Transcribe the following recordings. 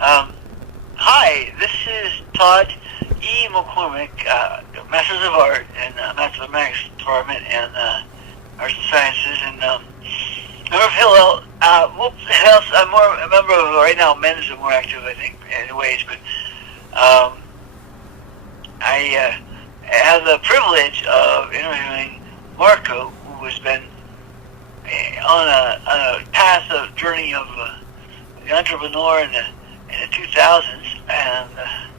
Um, Hi, this is Todd E. McCormick, Masters of Art and Master of Mathematics Department and Arts and Sciences. And member of Hillel. I'm more a member of right now. Men's are more active, I think, anyways. But I have the privilege of interviewing Marco, who has been on a path of journey of the entrepreneur in the 2000s, and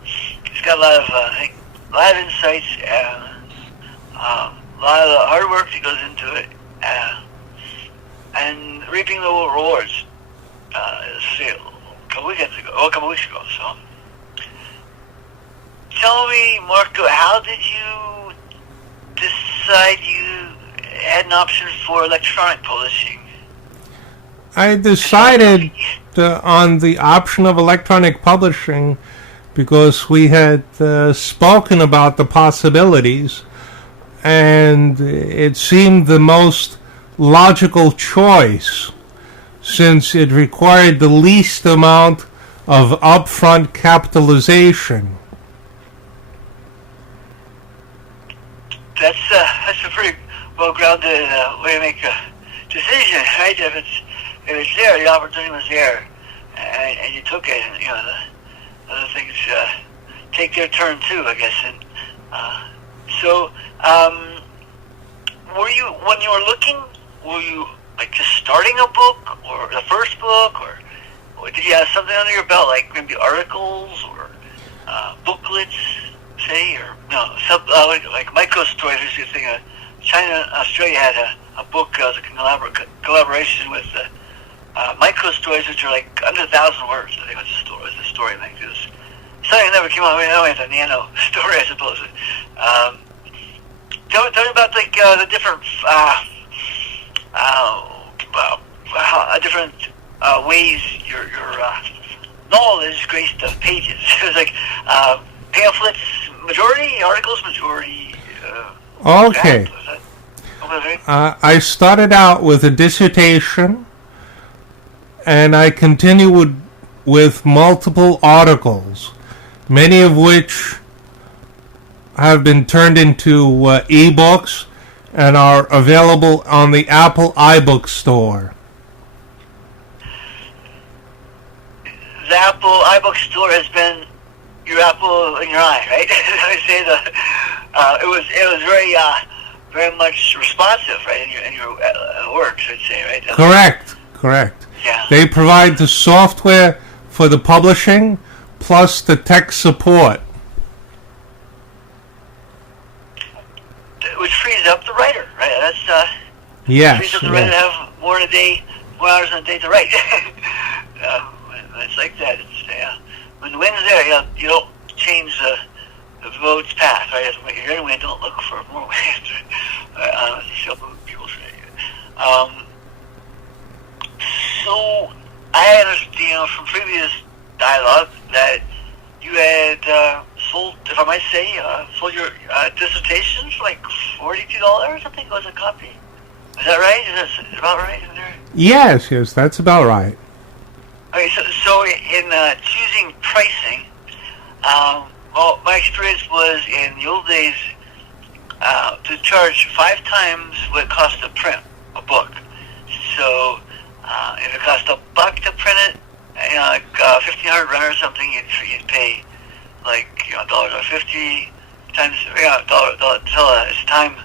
he's got a lot of a lot of insights and a lot of the hard work that goes into it, and reaping the rewards. A couple weeks ago. So, tell me, Marco, how did you decide you had an option for electronic publishing? I decided on the option of electronic publishing because we had spoken about the possibilities, and it seemed the most logical choice since it required the least amount of upfront capitalization. That's a pretty well-grounded way to make a decision, right? If it's there, the opportunity was there, and you took it. And, the other things take their turn too, I guess. And so, when you were looking, were you like just starting a book, or the first book, or did you have something under your belt, like maybe articles or booklets, say, or no, like micro stories? Or something. China, Australia had a book that was a collaboration with micro stories, which are like under 1,000 words. I think it was a story like this. Something that never came out. I mean, it's a nano story, I suppose. Tell me about like the different different ways your knowledge graced the pages. It was like pamphlets majority, articles majority. Okay. I started out with a dissertation, and I continued with multiple articles, many of which have been turned into ebooks and are available on the Apple iBook store. The Apple iBook store has been your apple in your eye, right? I say it was very much responsive, right, in your works, I'd say, right? Correct. Yeah. They provide the software for the publishing plus the tech support, which frees up the writer, right? That's yes. Frees up the writer to have more hours in a day to write. It's like that. It's when the wind's there, you don't change the boat's path, right? If you're in wind, don't look for more wind. People say. So I understand from previous dialogue that you had sold, if I might say, sold your dissertation for like $42, I think was a copy. Is that right? Is that about right in there? Yes, that's about right. Okay, so in choosing pricing, well, my experience was in the old days to charge 5 times what it cost to print a book. So if it cost $1 to print it, like 1,500 run or something, you'd pay like $1.50 times dollar it's time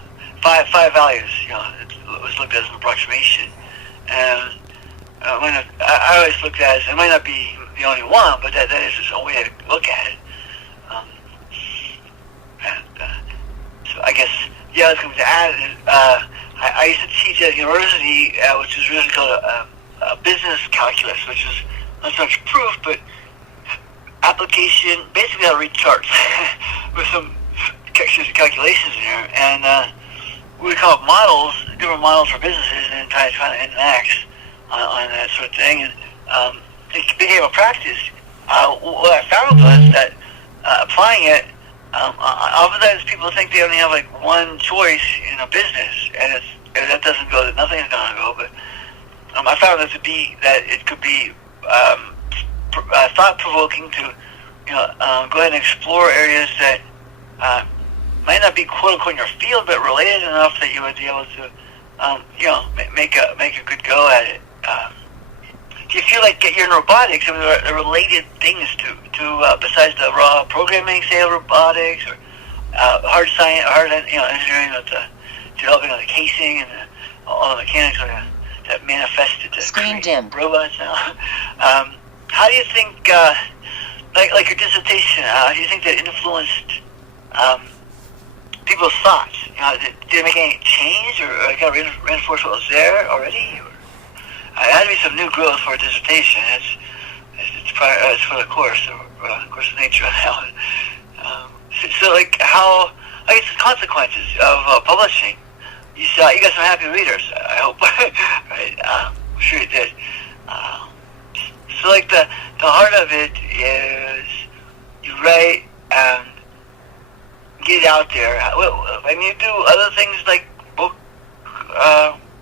five values. It was looked at as an approximation, and I always looked at it as, it might not be the only one, but that is just a way to look at it. So I guess, I was going to add, I used to teach at university, which is really called a business calculus, which is not so much proof, but application, basically how to read charts with some calculations in there, and we would come up models, different models for businesses, and try to enact on that sort of thing, and it became a practice. What I found was that applying it, oftentimes people think they only have like one choice in a business, and that doesn't go, nothing's going to go. But I found that it could be thought-provoking to go ahead and explore areas that might not be quote unquote in your field, but related enough that you would be able to make a good go at it. Do you feel like you're in robotics? I mean, there are related things to besides the raw programming, say, of robotics, or hard science, engineering with developing the casing and all the mechanics that manifested to create robots now. How do you think, like your dissertation, how do you think that influenced people's thoughts? Did it make any change, or kind of reinforce what was there already? It had to be some new growth for a dissertation. It's for the course of nature now. So, like, how, I guess, the consequences of publishing. You got some happy readers, I hope. Right? I'm sure you did. So, like, the heart of it is you write and get it out there. And you do other things like book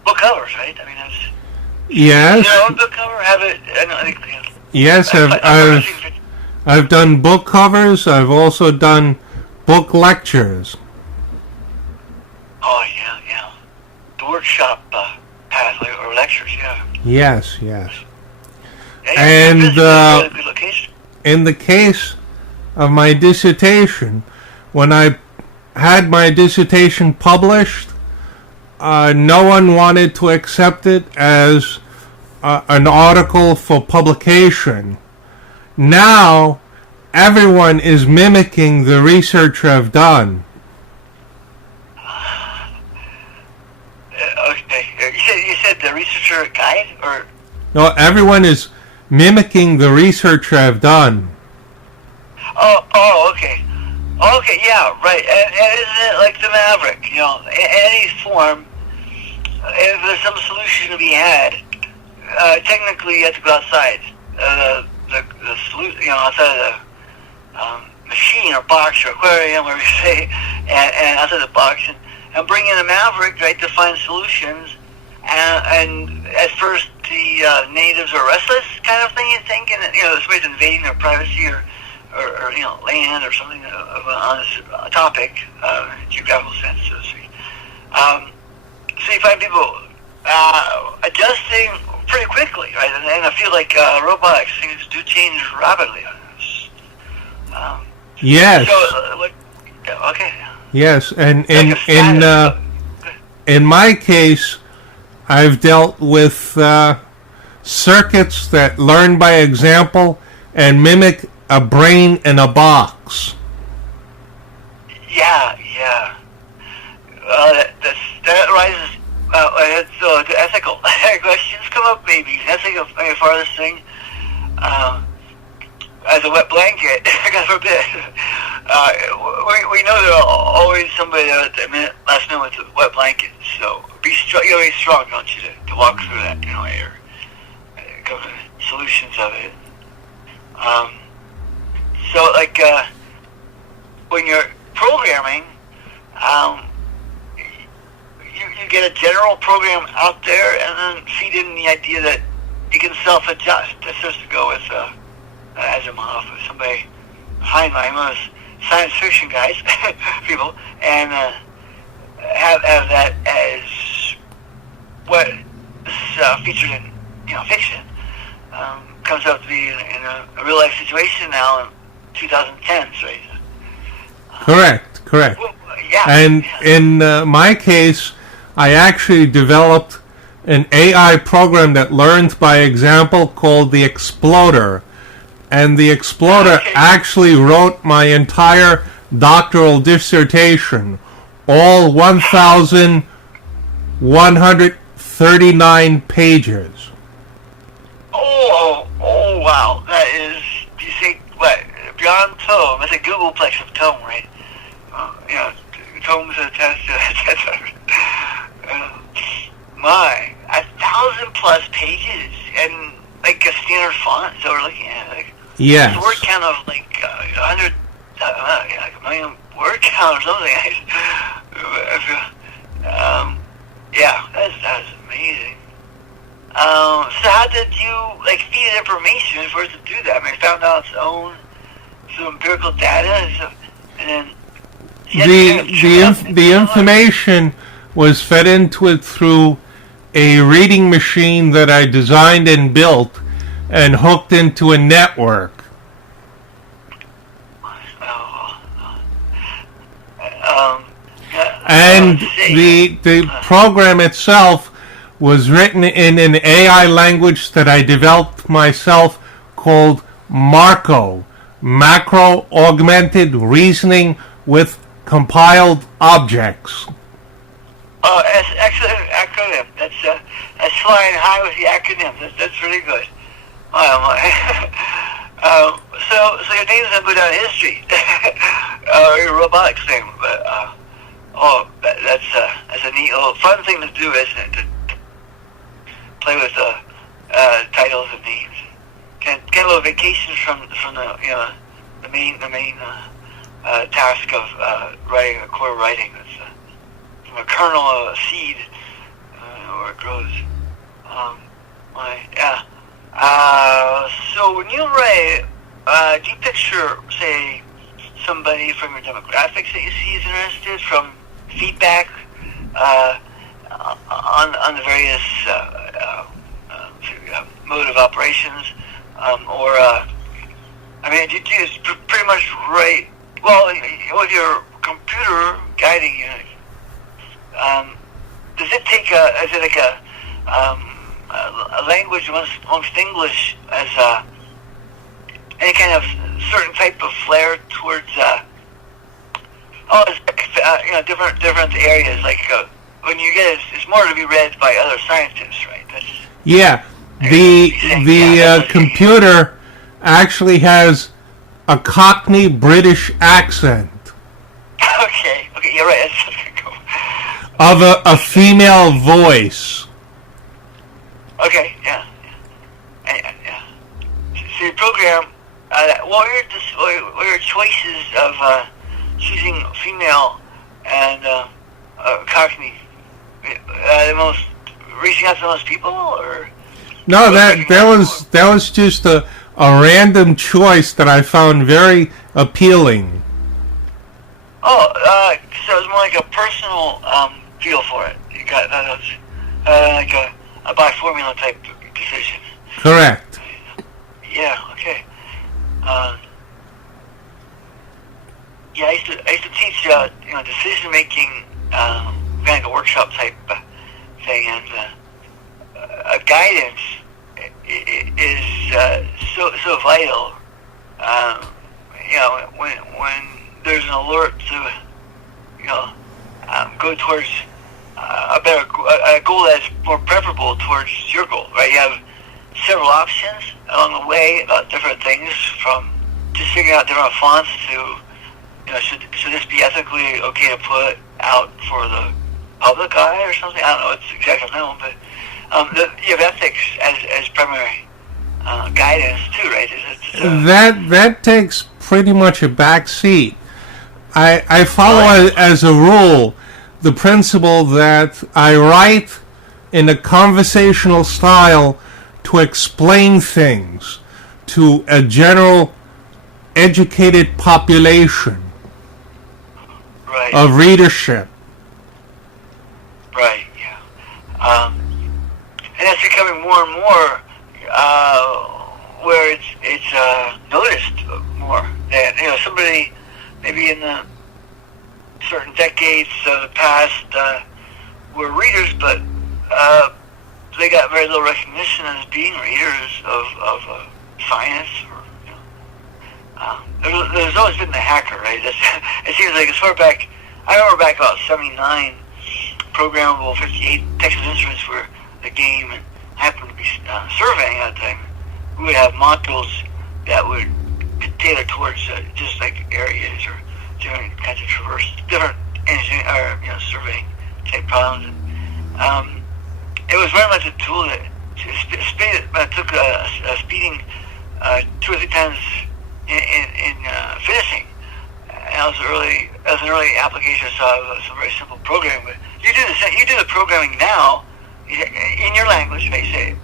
covers, right? I mean, that's... Yes. Your own book cover? Have it... Yes, I've done book covers. I've also done book lectures. Oh, yeah. The workshop path, or lectures, yeah. Yes. Yeah, And really good location. In the case of my dissertation, when I had my dissertation published, no one wanted to accept it as an article for publication. Now, everyone is mimicking the research I've done. Okay. You said the researcher guide, or? No, everyone is mimicking the research I've done. Oh, okay. Okay, yeah, right. And isn't it like the Maverick? Any form, if there's some solution to be had, technically you have to go outside the solution, outside of the machine or box or aquarium, whatever you say, and outside the box, and bring in a Maverick, right, to find solutions. And at first the natives are restless, kind of thing, you think, and somebody's invading their privacy or land or something on this topic, geographical sense, so to speak. So you find people adjusting pretty quickly, right? And I feel like robotics, things do change rapidly. Yes. So, okay. Yes, and in my case, I've dealt with circuits that learn by example and mimic a brain in a box. Yeah. That rises. So the ethical questions come up, maybe. Ethical, maybe farthest thing. As a wet blanket, God forbid. We know there's always somebody there at the last minute with a wet blanket. So be strong. You gotta be strong, don't you, to walk through that, or come to solutions of it. So, like, when you're programming, you get a general program out there, and then feed in the idea that you can self-adjust. That's just to go with Asimov, with somebody, Heinlein, one of those science fiction guys, people, and have that as what is featured in fiction comes out to be in a real life situation now in 2010s, right? Correct. Well, yeah. And in my case, I actually developed an AI program that learns by example called the Exploder. And the Exploder actually wrote my entire doctoral dissertation, all 1,139 pages. Oh, wow. That is, you say, what, beyond tome. That's a Googleplex of tome, right? Tomes attached to that. My, 1,000+ pages, and like a standard font, so we're looking at, like, yes. A word count of like 100, like a million word count or something. Yeah, that's amazing. So how did you like feed it information for it to do that. I mean, it found out its own some empirical data, and then the information was fed into it through a reading machine that I designed and built and hooked into a network. And the program itself was written in an AI language that I developed myself called Marco, Macro Augmented Reasoning with Compiled Objects. Oh, that's an excellent acronym. That's flying high with the acronyms. That's really good. So your name's gonna go down in history, or your robotics name. But that's a neat little fun thing to do, isn't it? To play with titles and names. Get a little vacation from the main task of writing a core writing. That's from a kernel, a seed, where it grows. So when you write, do you picture, say, somebody from your demographics that you see is interested, from feedback on the various mode of operations, or I mean, do you just pretty much write? Well, with your computer guiding you, does it take is it like a language amongst English as any kind of certain type of flair towards different areas, like when you get it's more to be read by other scientists, right? The computer actually has a Cockney British accent. Okay, you're right. Of a female voice. Okay, yeah. So your program, what are your choices of choosing female and Cockney? The most reaching out to the most people, or no? That was just a random choice that I found very appealing. Oh, so it was more like a personal feel for it. You got that was like a by formula type decision. Correct. Yeah. Okay. I used to teach decision making, kind of like a workshop type thing, and guidance is so vital. When there's an alert to go towards a goal that's more preferable towards your goal, right? You have several options along the way about different things, from just figuring out different fonts to should this be ethically okay to put out for the public eye or something? I don't know. It's exactly known, but you have ethics as primary guidance too, right? That takes pretty much a back seat. I follow as a rule the principle that I write in a conversational style to explain things to a general educated population of readership. Right, yeah. And that's becoming more and more where it's noticed more that somebody maybe in the certain decades of the past were readers, but they got very little recognition as being readers of science. There's always been the hacker, right? It seems like as far back, I remember back about 79, programmable 58 Texas Instruments were the game, and happened to be surveying at the time. We would have modules that would tailor towards just like areas or different kinds of different engineering or surveying type problems. And, it was very much a tool that took speeding 2 or 3 times in finishing. And that was an early application of some very simple programming. But you do the programming now in your language, they say,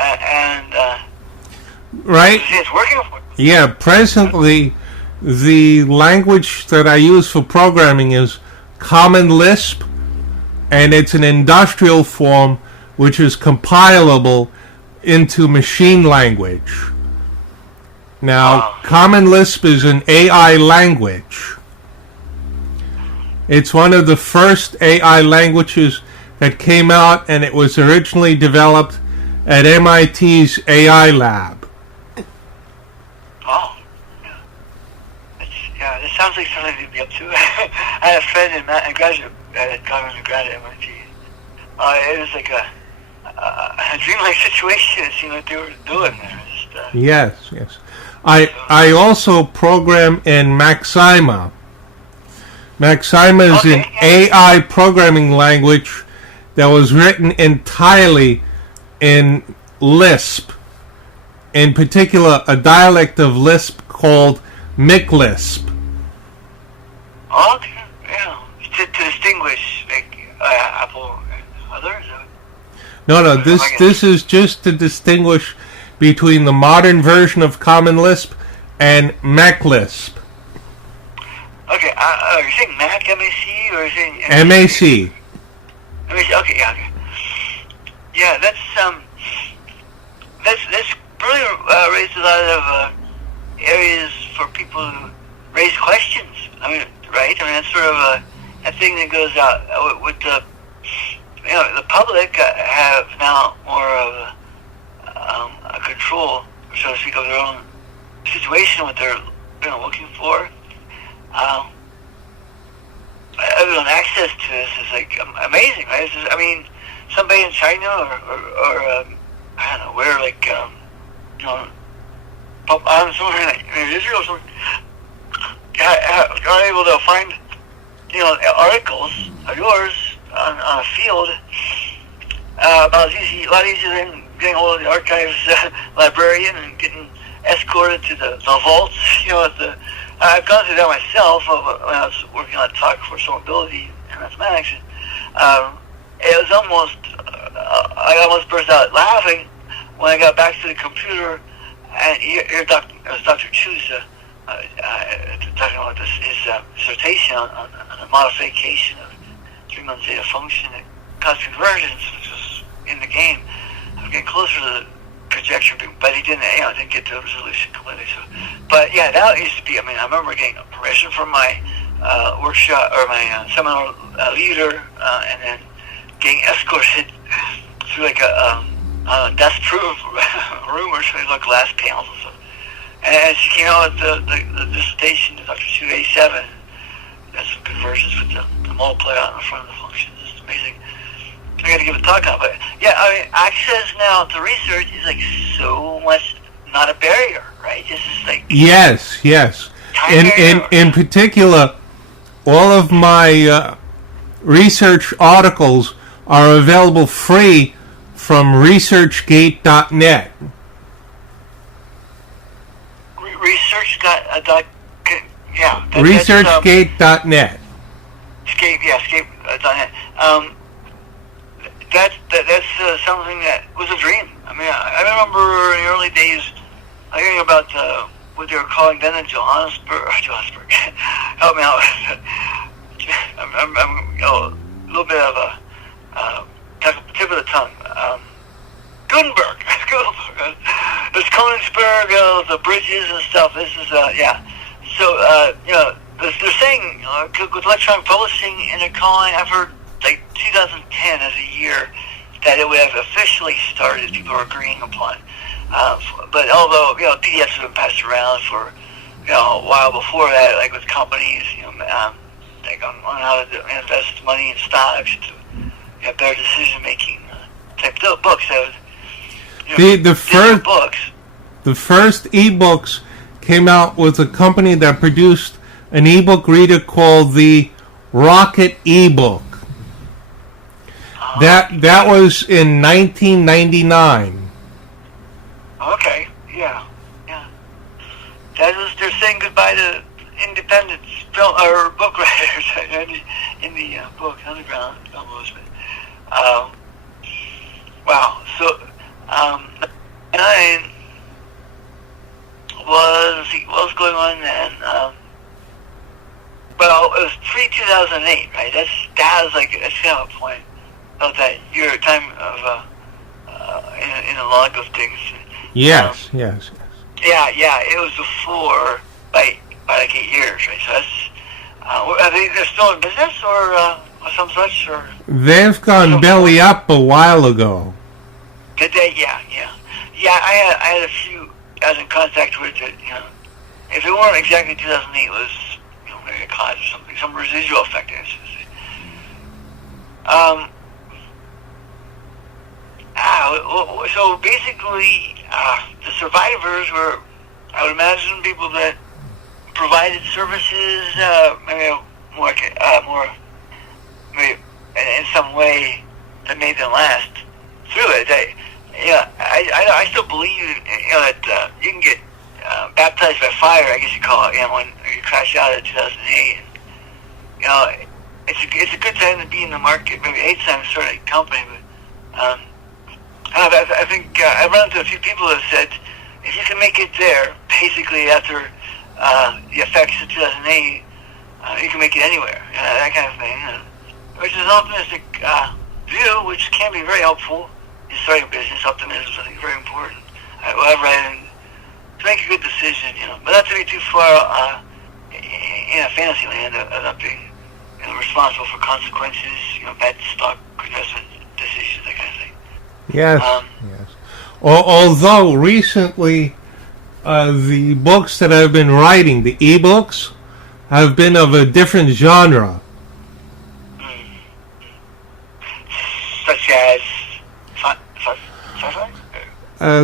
and Right? it's working for. Yeah, presently, the language that I use for programming is Common Lisp, and it's an industrial form which is compilable into machine language. Now, Common Lisp is an AI language. It's one of the first AI languages that came out, and it was originally developed at MIT's AI lab. Oh, yeah. This sounds like something to be up to. I had a friend in graduate at MIT. It was like a dreamlike situation. It seemed like they were doing there. Yes. I also program in Maxima. Maxima is an AI programming language that was written entirely in Lisp. In particular, a dialect of Lisp called McLisp. Okay, yeah. To distinguish Apple and others? No, this is just to distinguish between the modern version of Common Lisp and MacLisp. Okay, are you saying Mac, M-A-C, or are you saying M-A-C? M-A-C, okay, yeah, okay. Yeah, that's really raised a lot of areas for people who raise questions. I mean, right? I mean, that's sort of a thing that goes out with the, the public have now more of a control, so to speak, of their own situation, what they're looking for. Everyone access to this is like amazing, right? It's just, I mean, somebody in China or I don't know where, like somewhere in Israel or something, are able to find articles of yours on a field about a lot easier than getting hold of the archives librarian and getting escorted to the vaults. I've gone through that myself when I was working on Talk for Mobility and Mathematics. It was almost, I almost burst out laughing when I got back to the computer and it was Dr. Chu's talking about his dissertation on the modification of Riemann zeta function and cause convergence, which was in the game. I was getting closer to the projection, but he didn't get to the resolution completely. So, but yeah, that used to be. I mean, I remember getting permission from my workshop or my seminar leader, and then getting escorted through like a death-proof room or something, like glass panels and stuff. And she came out with the dissertation, Dr. 2A7. That's some conversions with the multiplier out in front of the functions. It's amazing. I got to give a talk on it. But yeah, I mean, access now to research is like so much not a barrier, right? It's just like yes. In particular, all of my research articles are available free from ResearchGate.net. ResearchGate.net. Scape.net. That's something that was a dream. I mean, I remember in the early days hearing about what they were calling then in Johannesburg. Help me out. I'm a little bit of a tip of the tongue. Gutenberg. There's Königsberg, the bridges and stuff. This is So they're saying with electronic publishing, and they're calling after like 2010 as a year that it would have officially started. People are agreeing upon. But although PDFs have been passed around for a while before that, like with companies, like on how to invest money in stocks to have better decision making type books. The first ebooks came out with a company that produced an ebook reader called the Rocket ebook. That was in 1999. Okay, yeah. They're saying goodbye to independent film or book writers in the book underground almost. Wow. So 2009 was, let's see, what was going on then? Well, it was pre-2008, right? That was like, that's kind of a point of that year, time of, in a log of things. Yes, yes. Yeah, it was before, by like 8 years, right? So that's, are they're still in business or some such, or? They've gone belly up a while ago. Did they? Yeah. I had a few I was in contact with that, if it weren't exactly 2008, it was, maybe a cause or something, some residual effect. So basically, the survivors were, I would imagine, people that provided services, maybe maybe in some way that made them last through it. I still believe, that you can get baptized by fire, I guess you call it, when you crash out in 2008. It's a good time to be in the market. Maybe 8 times starting a company, but I think I've run into a few people that said if you can make it there, basically after the effects of 2008, you can make it anywhere. That kind of thing, which is an optimistic view, which can be very helpful in starting a business. Optimism is, I think, very important. To make a good decision, but not to be too far in a fantasy land of not being responsible for consequences, bad stock investment decisions, that kind of thing. Yes, yes. Although recently, the books that I've been writing, the e-books, have been of a different genre. Such as sci-fi?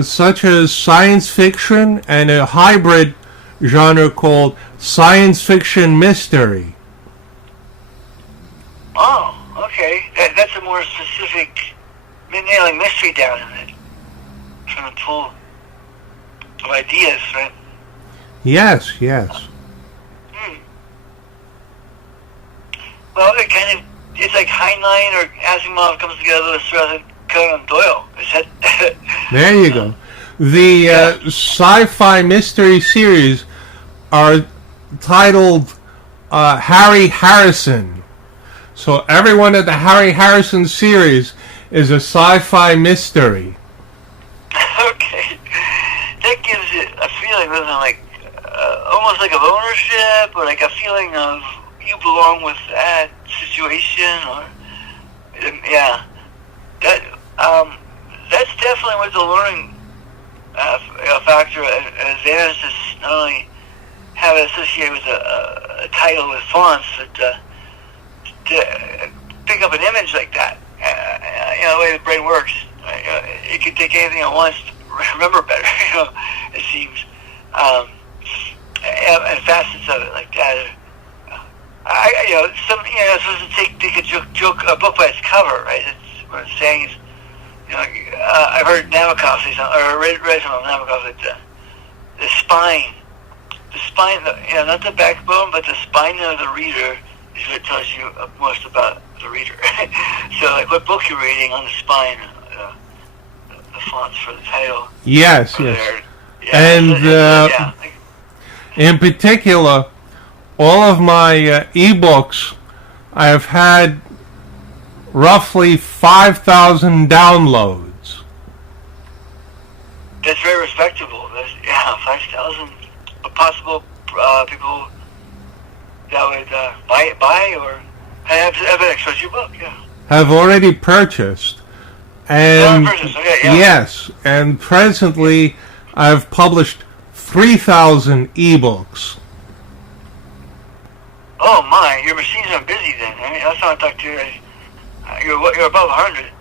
Such as science fiction and a hybrid genre called science fiction mystery. Oh, okay. That's a more specific, nailing mystery down in it. From the pool of ideas, right? Yes. Well, it's like Heinlein or Asimov comes together with Sir Arthur Conan Doyle. Is that? There you go. The sci-fi mystery series are titled Harry Harrison. So every one of the Harry Harrison series is a sci-fi mystery. Okay. That gives it a feeling, doesn't it, like almost like of ownership, or like a feeling of you belong with that situation, or that's definitely what the learning factor advantage is, not only have it associated with a title with fonts, but to pick up an image like that. The way the brain works, it can take anything at once to remember better. It seems, and facets of it like that. Supposed to take a book by its cover, right? It's what it's saying is, I've heard Nabokov say something, or read something of Nabokov, that the spine, not the backbone, but the spine of the reader is what tells you most about the reader. So, like, what book you're reading on the spine, the fonts for the title. Yes. And in particular, all of my ebooks, I have had roughly 5,000 downloads. That's very respectable. 5,000 possible people that would buy or have an extra book. Have already purchased. And yes, and presently I've published 3,000 ebooks. Oh my, your machines are busy then. That's how I talked to you. You're above 100.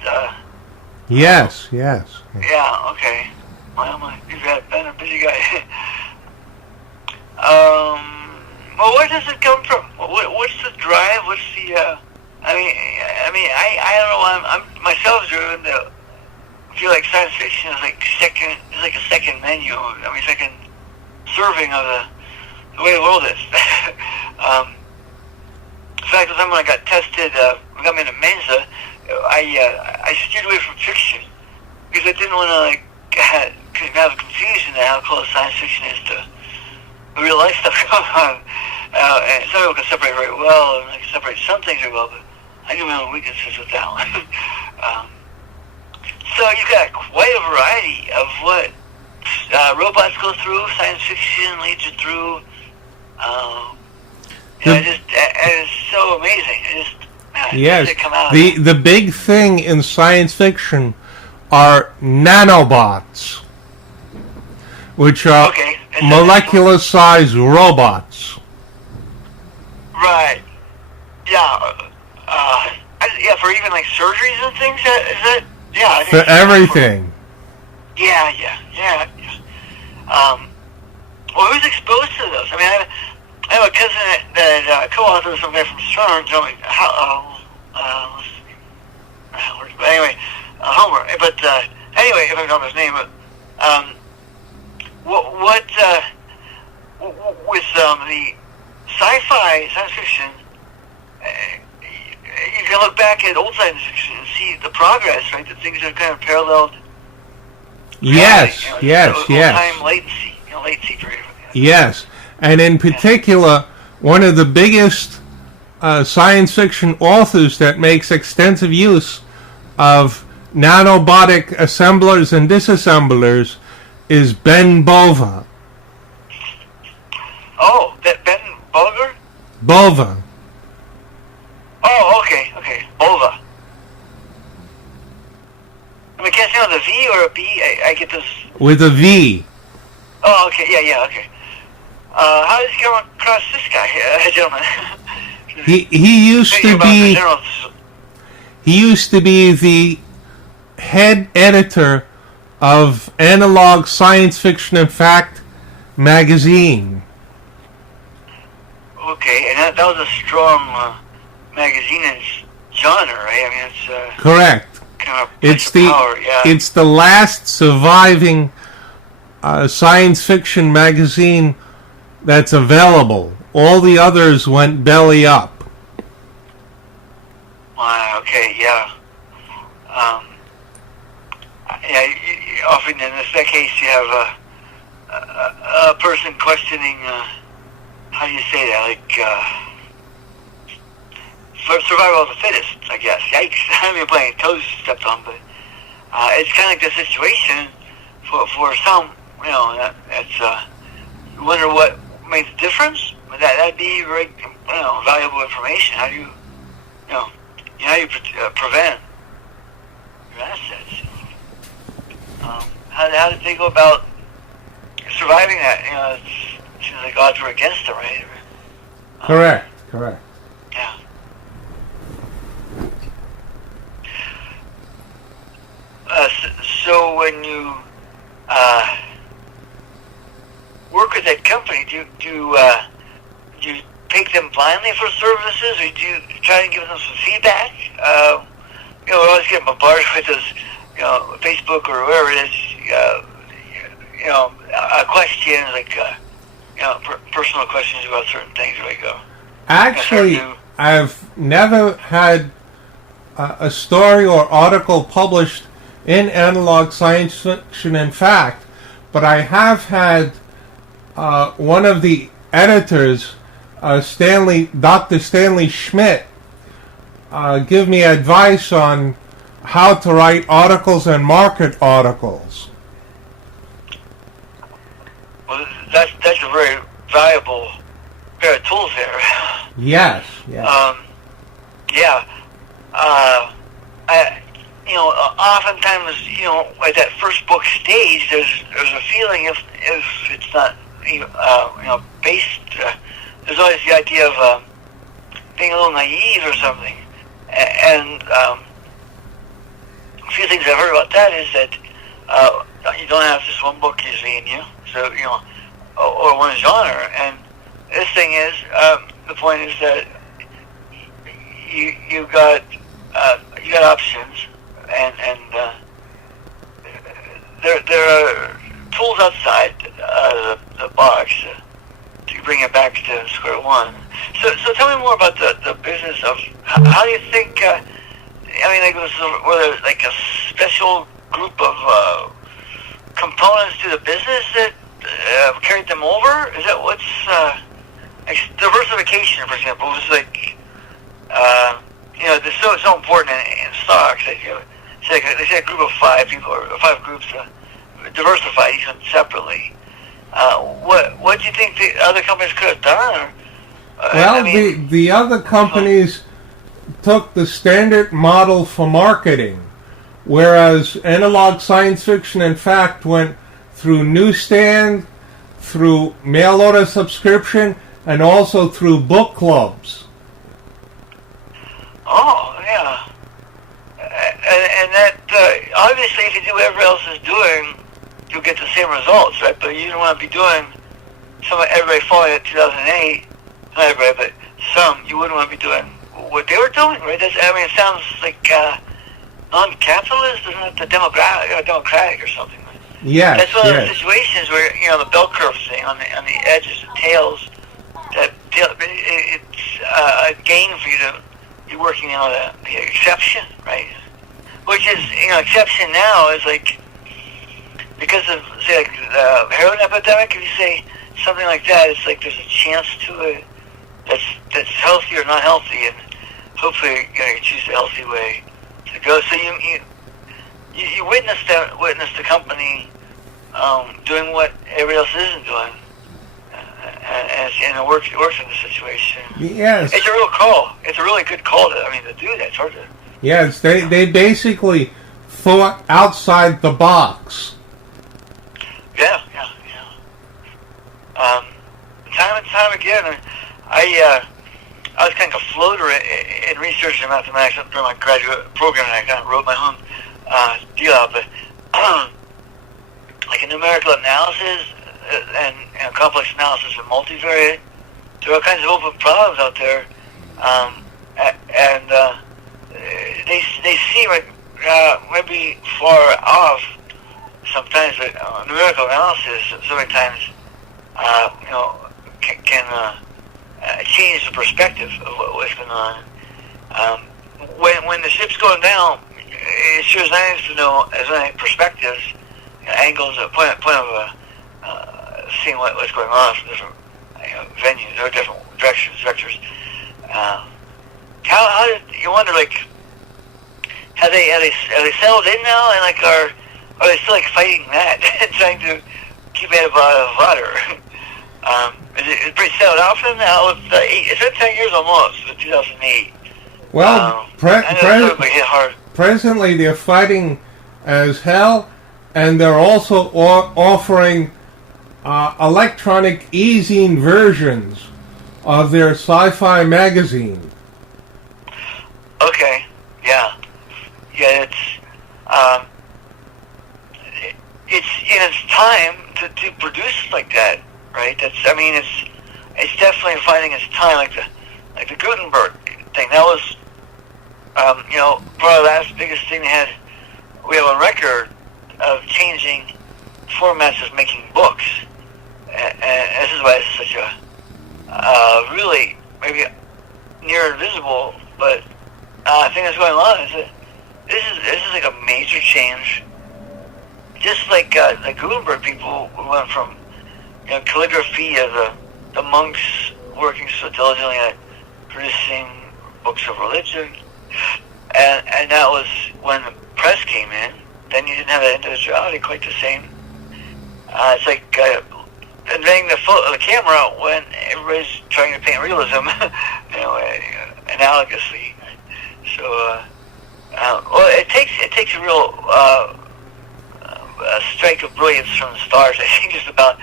Yes. Yeah, okay. Well, you've been a busy guy. Well, where does it come from? What's the drive? What's the? I don't know. I'm myself driven to feel like science fiction is like a second menu. Second serving of the way the world is. In fact, the time when I got tested, got me into Mensa, I steered away from fiction because I didn't want to, because amount of confusion at how close science fiction is to real life stuff going on. And some people can separate very well, and they can separate some things very well, but I do my own weaknesses with that one. So you've got quite a variety of what robots go through, science fiction leads you through. It's so amazing. Yes, come out the big thing in science fiction are nanobots, which are molecular-sized robots. Right. Yeah. Yeah, for even like surgeries and things. Is that? Yeah. I think for everything. Yeah. Well, who's exposed to those? I mean, I have a cousin that co-authored something from CERN. Tell me how. But anyway, Homer. But anyway, if I don't know his name, but with the sci-fi science fiction, you can look back at old science fiction and see the progress, right? The things that are kind of paralleled. Yes. Time latency period. Yes, and in particular, one of the biggest science fiction authors that makes extensive use of nanobotic assemblers and disassemblers is Ben Bova. Oh, Ben Bulger? Bova. Oh, okay, Bova. I can't say on the V or a B. I get this with a V. Oh, okay, yeah, okay. How did you come across this guy, gentleman? He used to be the head editor of Analog Science Fiction and Fact magazine. Okay, and that was a strong magazine in its genre, right? I mean, it's correct. Kind of It's the last surviving science fiction magazine that's available. All the others went belly up. Okay, yeah. Often in that case, you have a person questioning. How do you say that? Like survival of the fittest, I guess. Yikes! I mean, playing toes stepped on, but it's kind of like the situation for some. You know, that's you wonder what makes a difference. But that'd be very valuable information. How do you prevent your assets? How did they go about surviving that? It seems like odds were against them, right? Correct. Yeah. So when you work with that company, do you take them blindly for services, or do you try and give them some feedback? We always get bombarded with those, Facebook or wherever it is, questions like, personal questions about certain things. Where I go. Actually, I've never had a story or article published in Analog Science Fiction and Fact, but I have had one of the editors, Dr. Stanley Schmidt, give me advice on how to write articles and market articles. Well, that's a very valuable pair of tools there. Yes. Oftentimes, at that first book stage, there's a feeling if it's not, based. There's always the idea of being a little naive or something. And a few things I've heard about that is that you don't have just one book usually in you, so or one genre. And this thing is, the point is that you got options, and there are tools outside the box to bring it back to square one. So tell me more about the business of how do you think? Was there like a special group of components to the business that carried them over? Is that what's like diversification, for example, was like it's so important in stocks that they say a group of 5 people or 5 groups diversify each one separately. What do you think the other companies could have done? Well, the other companies took the standard model for marketing, whereas Analog Science Fiction and Fact went through newsstand, through mail order subscription, and also through book clubs. Oh, yeah. And that, obviously, if you do what everybody else is doing, you'll get the same results, right? But you don't want to be doing everybody following it 2008, not everybody, but some, you wouldn't want to be doing what they were doing, right? It sounds like non-capitalist, isn't it? The democratic or something. Yes, that's one of those situations where, the bell curve thing on the edges, the tails, it's a gain for you to be working on the exception, right? Which is, exception now is like, because of, say, like the heroin epidemic, if you say something like that, it's like there's a chance to it that's healthy or not healthy, and hopefully you choose the healthy way to go. So you witness the company doing what everybody else isn't doing, and it works in the situation. Yes, it's a real call. It's a really good call to do that. It's hard to. Yes, they basically thought outside the box. Yeah. Time and time again, I was kind of a floater in research and mathematics during my graduate program, and I kind of wrote my own deal out. But like in numerical analysis and complex analysis and multivariate, there are all kinds of open problems out there, and they seem like maybe far off sometimes. But numerical analysis so many times can change the perspective of what's going on. When the ship's going down, it sure is nice to know as many perspectives, angles, point of seeing what's going on from different venues or different directions, vectors. How did you wonder, like, have they settled in now, and like are they still like fighting that and trying to keep it above water? It's pretty settled out for them now. It's been 10 years almost, 2008. Well, presently they're fighting as hell, and they're also offering electronic e-zine versions of their sci-fi magazine. Okay, yeah, it's in its time to produce like that, right? It's definitely finding its time, like the Gutenberg thing. That was, probably the last biggest thing we have on record of changing formats of making books, and this is why it's such a really maybe near invisible, but thing that's going on is that this is like a major change. Just like the Gutenberg people went from calligraphy of the monks working so diligently at producing books of religion, and that was when the press came in. Then you didn't have that individuality quite the same. It's like inventing the camera when everybody's trying to paint realism, analogously. So, it takes a real strike of brilliance from the stars, I think, just about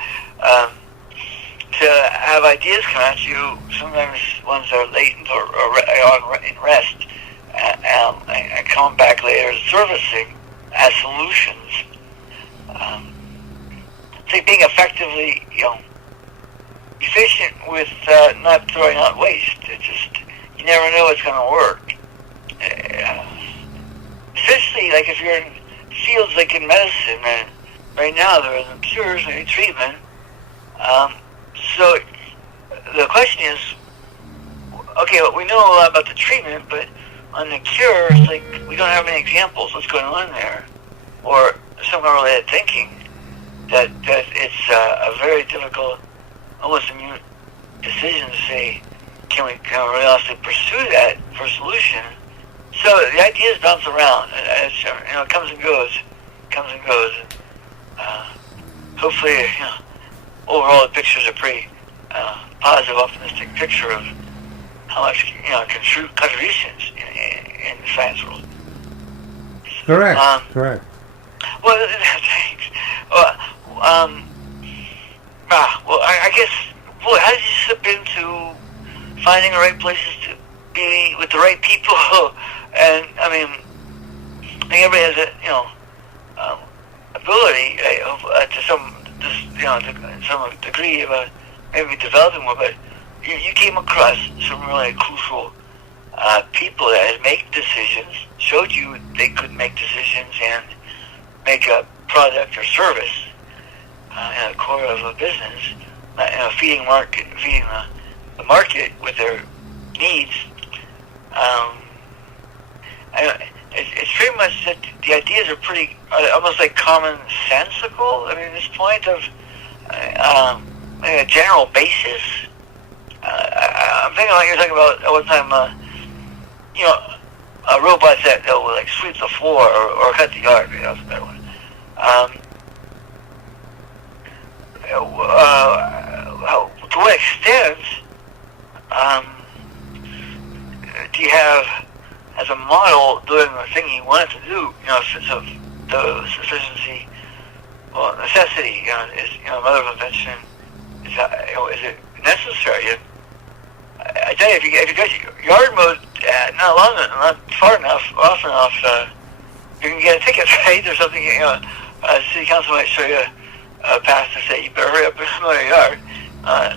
to have ideas come at you. Sometimes ones that are latent or in rest, and come back later surfacing as solutions. It's like being effectively, efficient with not throwing out waste. It's just, you never know what's going to work. Especially like if you're in fields like in medicine, and right now there are cures and treatment. So the question is, okay, well, we know a lot about the treatment, but on the cure, it's like we don't have any examples. What's going on there, or some related thinking? that it's a very difficult, almost immune decision to say, can we really honestly pursue that for a solution? So the ideas bounce around, and it's, it comes and goes. Hopefully, overall the picture is a pretty positive, optimistic picture of how much contributions in the science world. Correct. Correct. Well, thanks. I guess. Boy, how did you slip into finding the right places to be with the right people? And I mean, I think everybody has a ability to some degree of maybe developing more. But you came across some really crucial people that had make decisions, showed you they could make decisions and make a product or service in the core of a business, feeding the market with their needs. It's pretty much that the ideas are pretty almost like commonsensical. I mean, this point of a general basis. I'm thinking like you're talking about at one time. Robots that will like sweep the floor or cut the yard. That's a better one. To what extent do you have as a model doing the thing you wanted to do? Sense of the sufficiency, necessity. Is mother of invention. Is it necessary? I tell you, if you get yard mode not far enough, often enough, you can get a ticket, right? Or something. City council might show you a pass to say you better hurry up and mow your yard.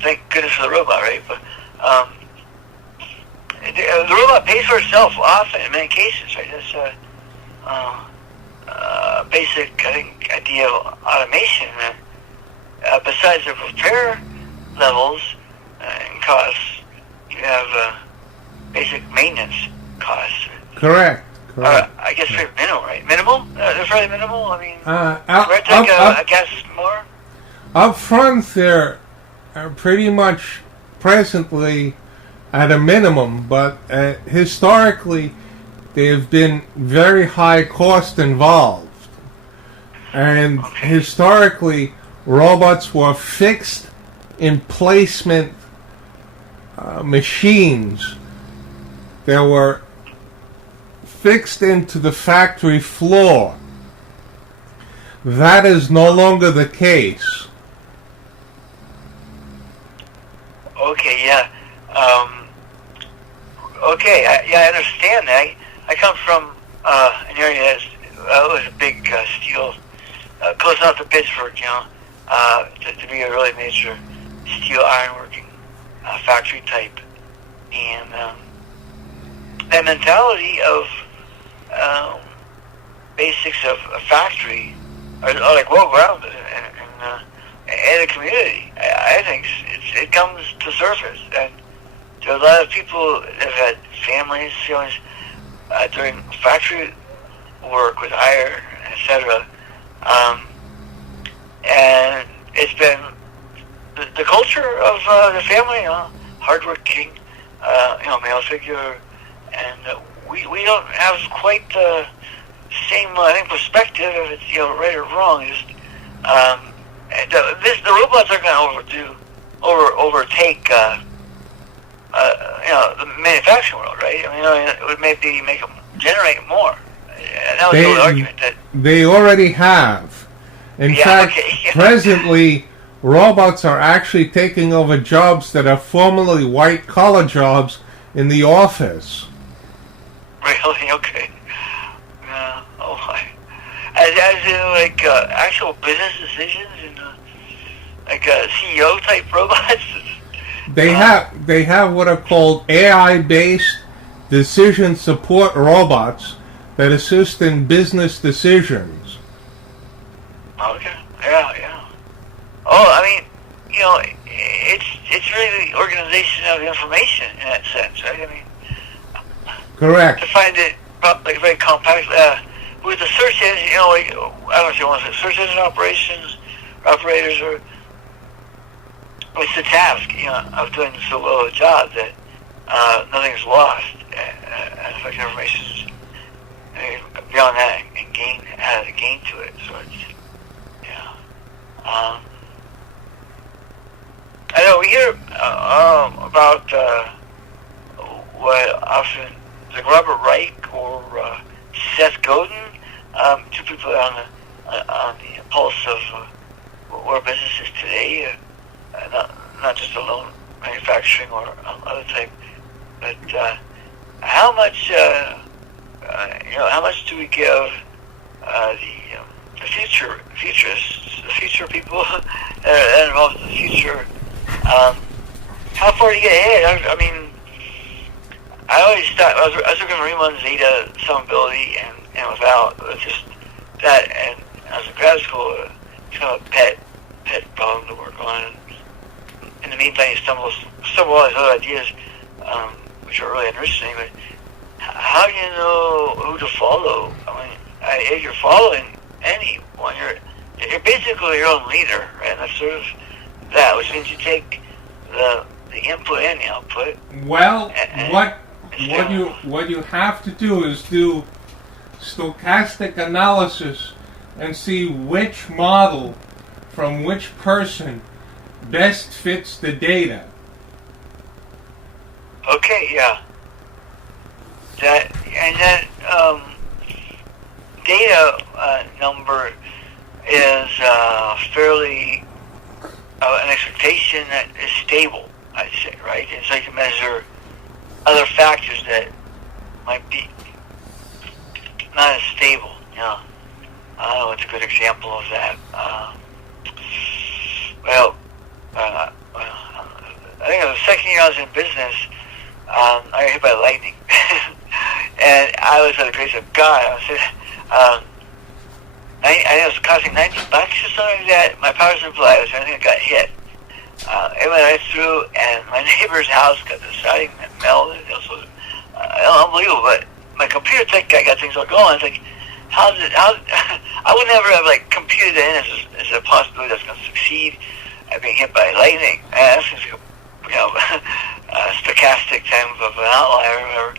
Thank goodness for the robot, right? But the robot pays for itself often in many cases, right? That's a basic, I think, idea of automation. Besides the repair levels and costs, you have basic maintenance costs. Correct. I guess very minimal, right? Minimal? They're fairly minimal? I mean, I guess more? Up front, they're pretty much presently at a minimum, but historically, there have been very high cost involved. And historically, robots were fixed in placement machines. They were fixed into the factory floor. That is no longer the case. Okay, yeah. I understand that. I come from an area that was a big steel, close enough to Pittsburgh, to be a really major steel ironworking factory type. And that mentality of basics of a factory are like well grounded in a community. I think it comes to surface, and there are a lot of people that have had families doing factory work with iron, etc. And it's been the culture of the family, hardworking, male figure, and we don't have quite the same, I think, perspective if it's right or wrong. Just the robots are going to overtake the manufacturing world, right? I mean, it would maybe make them generate more. And that was the argument that they already have. In fact, presently, robots are actually taking over jobs that are formerly white-collar jobs in the office. Really? Okay. Oh my. As in, like, actual business decisions and, like, CEO type robots? They have what are called AI-based decision support robots that assist in business decisions. Okay. Yeah. Oh, I mean, it's really the organization of information in that sense, right? I mean, correct. To find it like very compact with the search engine, I don't know if you want to say search engine operations operators are. It's the task, of doing so well a job that nothing's lost, and effective information is beyond that, and add a gain to it. So it's, I know we hear about what often like Robert Reich or Seth Godin, two people on the pulse of where business is today. Not just alone manufacturing or other type, but how much how much do we give the future people that are involved in the future? How far do you get ahead? I mean, I always thought I was looking at Marine One Zeta summability and without just that, and as a grad school, it's kind of a pet problem to work on. In the meantime, you stumble all these other ideas, which are really interesting. But how do you know who to follow? I mean, if you're following anyone, you're basically your own leader, right? And that's sort of that, which means you take the input and the output. Well, what you have to do is do stochastic analysis and see which model from which person best fits the data. Okay, yeah. That data number is fairly an expectation that is stable, I'd say, right? And so you can measure other factors that might be not as stable. I don't know what's a good example of that. I think it was the second year I was in business, I got hit by lightning. And I was at the grace of God. I think it was costing $90 or something like that. My power supply was everything that got hit. It went right through, and my neighbor's house got the siding that melted. It was unbelievable. But my computer tech guy got things all going. It's like, I would never have computed that in as a possibility that's going to succeed at being hit by lightning. And that's just a stochastic type of an outlier or whatever.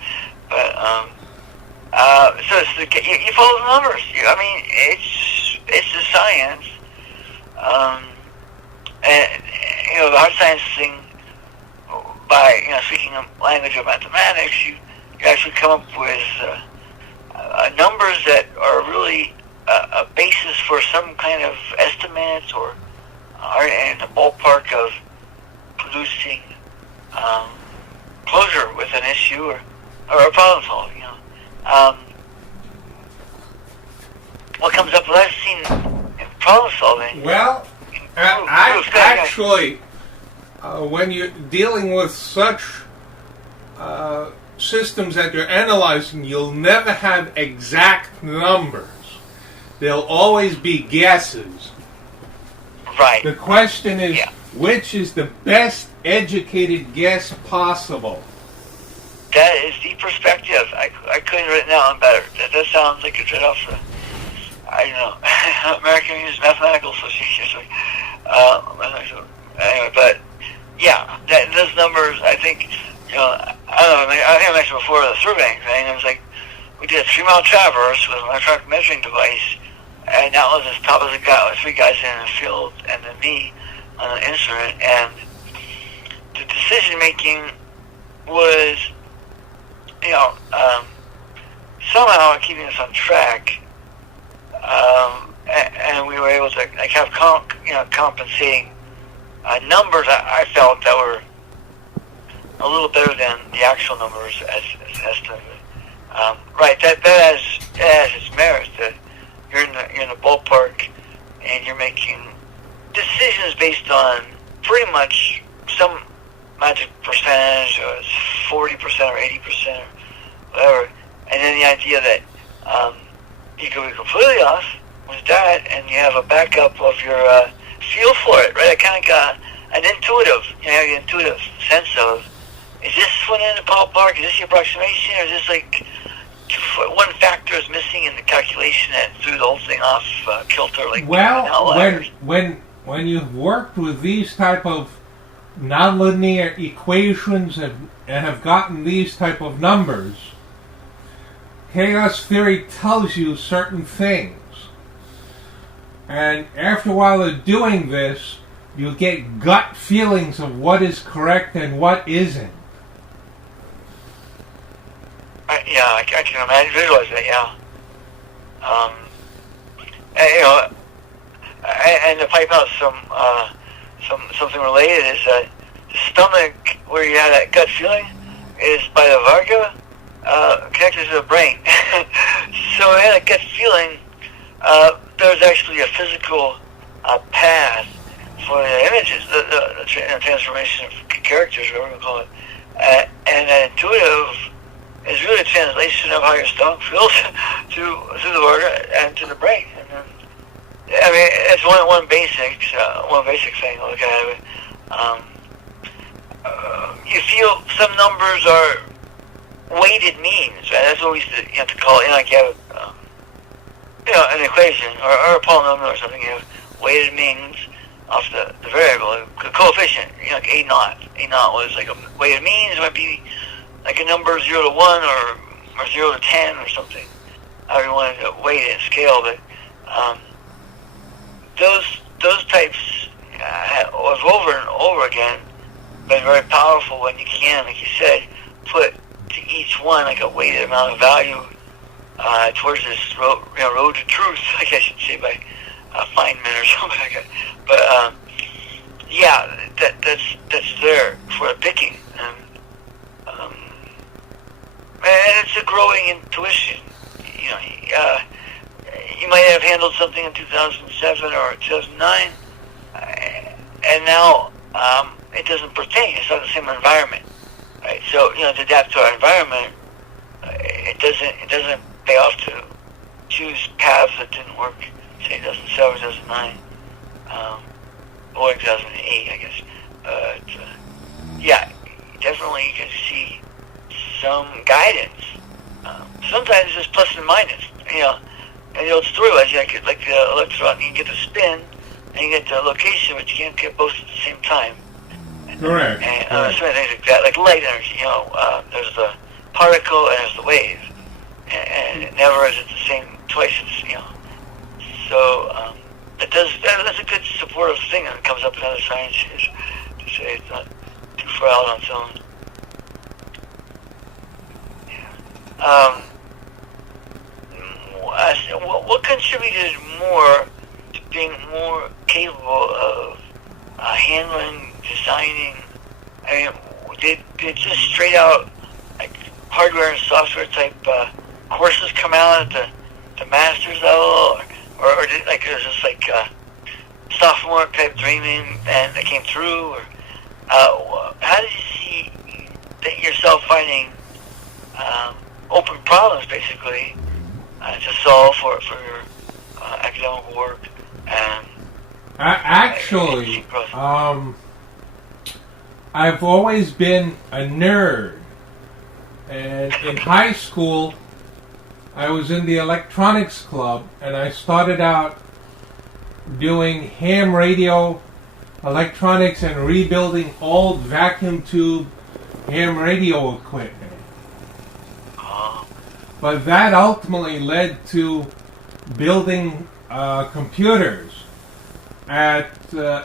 But so you follow the numbers. I mean, it's a science. And the hard science thing, by speaking the language of mathematics, you actually come up with numbers that are really a basis for some kind of estimates or are in the ballpark of producing closure with an issue or a problem solving. What comes up, what I've seen in problem solving. Well, actually, when you're dealing with such systems that you're analyzing, you'll never have exact numbers. There'll always be guesses. Right. The question is, which is the best educated guess possible? That is the perspective. I couldn't have written that one better. That sounds like it's right off the, I don't know, American Mathematical Association. Anyway, but yeah, those numbers, I think, I don't know, I think I mentioned before the surveying thing. It was like, we did a 3-mile traverse with an electronic measuring device, and that was as top as it got with 3 guys in the field and then me on the instrument, and the decision making was, somehow keeping us on track, and we were able to have compensating numbers I felt that were a little better than the actual numbers as estimated. Right, that has its merits. That you're in the ballpark, and you're making decisions based on pretty much some magic percentage, or it's 40% or 80% or whatever. And then the idea that you could be completely off with that, and you have a backup of your feel for it, right? I kind of got an intuitive sense of, is this one in the ballpark? Is this your approximation? Or is this one factor is missing in the calculation that threw the whole thing off kilter? Well, when you've worked with these type of nonlinear equations and have gotten these type of numbers, chaos theory tells you certain things. And after a while of doing this, you get gut feelings of what is correct and what isn't. I can imagine, visualize that, yeah. And, and to pipe out something related is that the stomach, where you have that gut feeling, is by the Varga connected to the brain. So I had a gut feeling. There's actually a physical path for the images, the transformation of characters, whatever you call it, and an intuitive is really a translation of how your stomach feels through the Varga and to the brain. And then, I mean, it's one basic thing. Look at it. You feel some numbers are weighted means, right? That's what we used to, you have to call it. Like you have, an equation or a polynomial or something. You have weighted means off the variable, the coefficient. Like A naught. A naught was like a weighted means. It might be like a number 0 to 1 or 0 to 10 or something. However you wanted to weight it and scale, but those types have over and over again been very powerful when you can, like you said, put to each one like a weighted amount of value towards this road to truth, I guess you'd say, by Feynman or something like that. But that's there for the picking, and it's a growing intuition. You might have handled something in 2007 or 2009, and now it doesn't pertain. It's not the same environment, right? So to adapt to our environment, it doesn't pay off to choose paths that didn't work, say 2007, 2009, or 2008, I guess. Definitely you can see some guidance. Sometimes it's plus and minus, And the old story was, like the electron, you can get the spin and you get the location, but you can't get both at the same time. Correct. And some things like that, like light energy. There's the particle and there's the wave, and it never is at the same twice. So that's a good supportive thing that comes up in other sciences to say it's not too far out on its own. What contributed more to being more capable of handling, designing? I mean, did just straight out like hardware and software type courses come out at the master's level, or did it was just like sophomore type dreaming and that came through? Or how did you see yourself finding open problems basically to solve for your academic work? And actually, I've always been a nerd, and in high school I was in the electronics club, and I started out doing ham radio electronics and rebuilding old vacuum tube ham radio equipment. But that ultimately led to building computers. At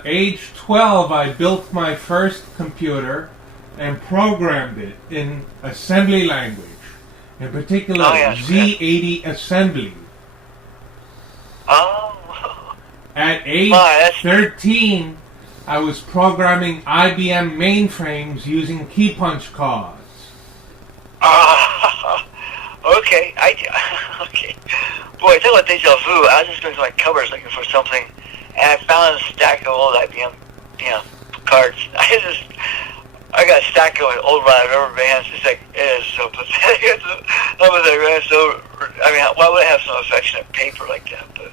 age 12, I built my first computer and programmed it in assembly language, in particular Z80 assembly. At age 13, I was programming IBM mainframes using key punch cards. Okay. Okay. Boy, talk about deja vu. I was just going to my cupboards looking for something, and I found a stack of old IBM, cards. I got a stack of old rubber bands. It's like, it is so pathetic. Why would I have some affectionate paper like that? But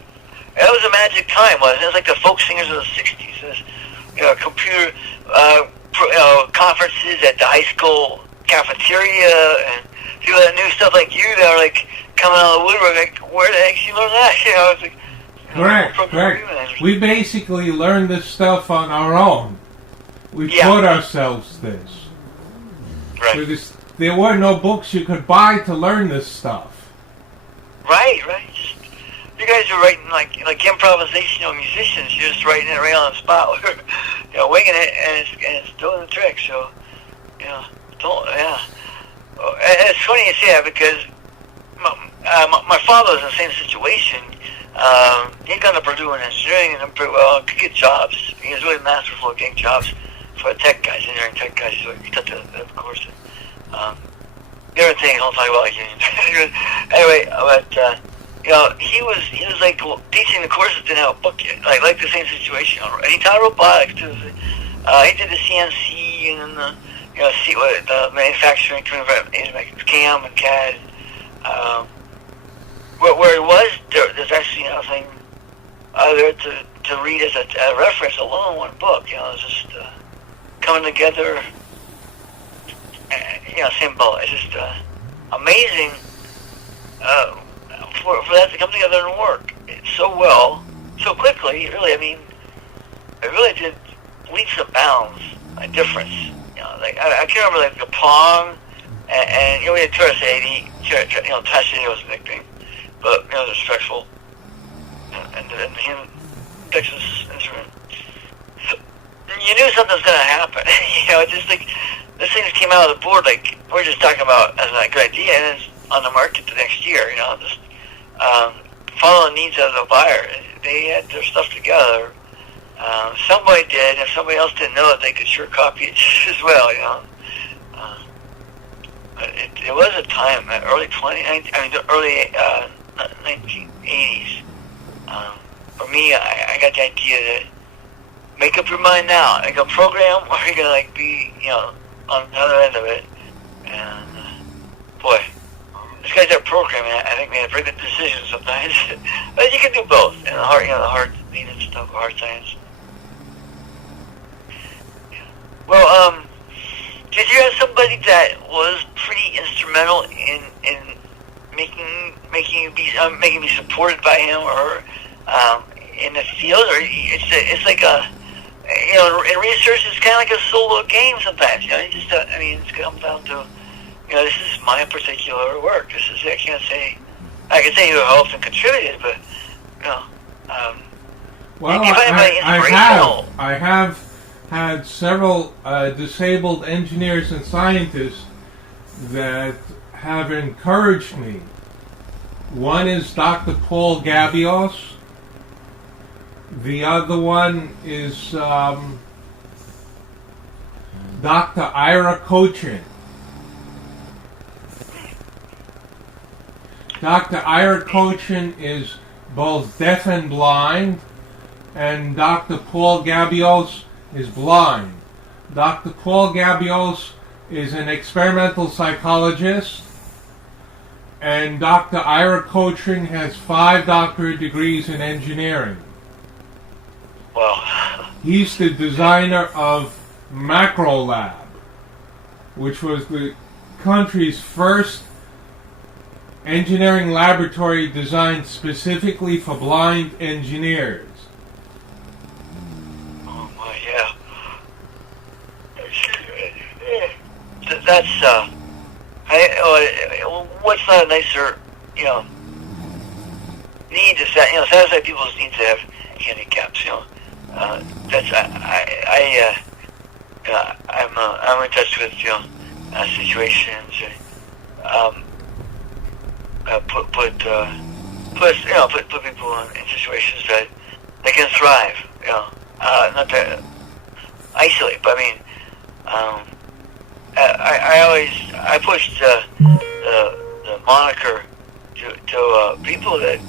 that was a magic time, wasn't it? It was like the folk singers of the 60s. Computer conferences at the high school cafeteria, and people that knew stuff like you that were like coming out of the woodwork, like, where the heck did you learn that? Correct. We basically learned this stuff on our own. We taught ourselves this. Right. There were no books you could buy to learn this stuff. Right. Just, you guys are writing like improvisational musicians. You're just writing it right on the spot, winging it, and it's doing the trick. So, it's funny you say that because my father was in the same situation. He'd gone to Purdue in engineering and pretty well, could get jobs. He was really masterful at getting jobs for engineering tech guys. So he took the course. The other thing, I'll talk about unions. Anyway, but he was like teaching the courses, didn't have a book yet. Like the same situation. And he taught robotics too. He did the CNC and then the manufacturing, CAM and CAD. Where it was, there's actually nothing other to read as a reference, alone one book. It's just coming together. Same boat. It's just amazing for that to come together and work so well, so quickly. Really, it really did leaps and bounds a difference. I can't remember the Pong and we had Tourist 80. Test 80 was a big thing, but it was stressful. And the Texas Instrument. You knew something was going to happen. It's just like this thing just came out of the board. Like we're just talking about as a good idea, and it's on the market the next year. Just follow the needs of the buyer. They had their stuff together. Somebody did, and if somebody else didn't know it, they could sure copy it as well. It was a time, the early 1980s. For me, I got the idea that make up your mind now. Like a program, or you're gonna be, on the other end of it. And boy, these guys are programming. I think made a pretty good decision sometimes. But you can do both. And the hard needed stuff, hard science. Yeah. Well, did you have somebody that was pretty instrumental in making you be supported by him, or in the field, or it's like in research it's kind of like a solo game sometimes. It comes down to this is my particular work. This is it. I can say who helped and contributed, but well, I have had several disabled engineers and scientists that have encouraged me. One is Dr. Paul Gabios. The other one is Dr. Ira Cochin. Dr. Ira Cochin is both deaf and blind, and Dr. Paul Gabios is blind. Dr. Paul Gabios is an experimental psychologist, and Dr. Ira Cochin has 5 doctorate degrees in engineering. Wow. He's the designer of Macro Lab, which was the country's first engineering laboratory designed specifically for blind engineers. Oh my, yeah. That's what's not a nicer, need to satisfy people's needs to have handicaps. I'm in touch with situations. Put people in situations that they can thrive. Not to isolate, but I pushed the moniker to people that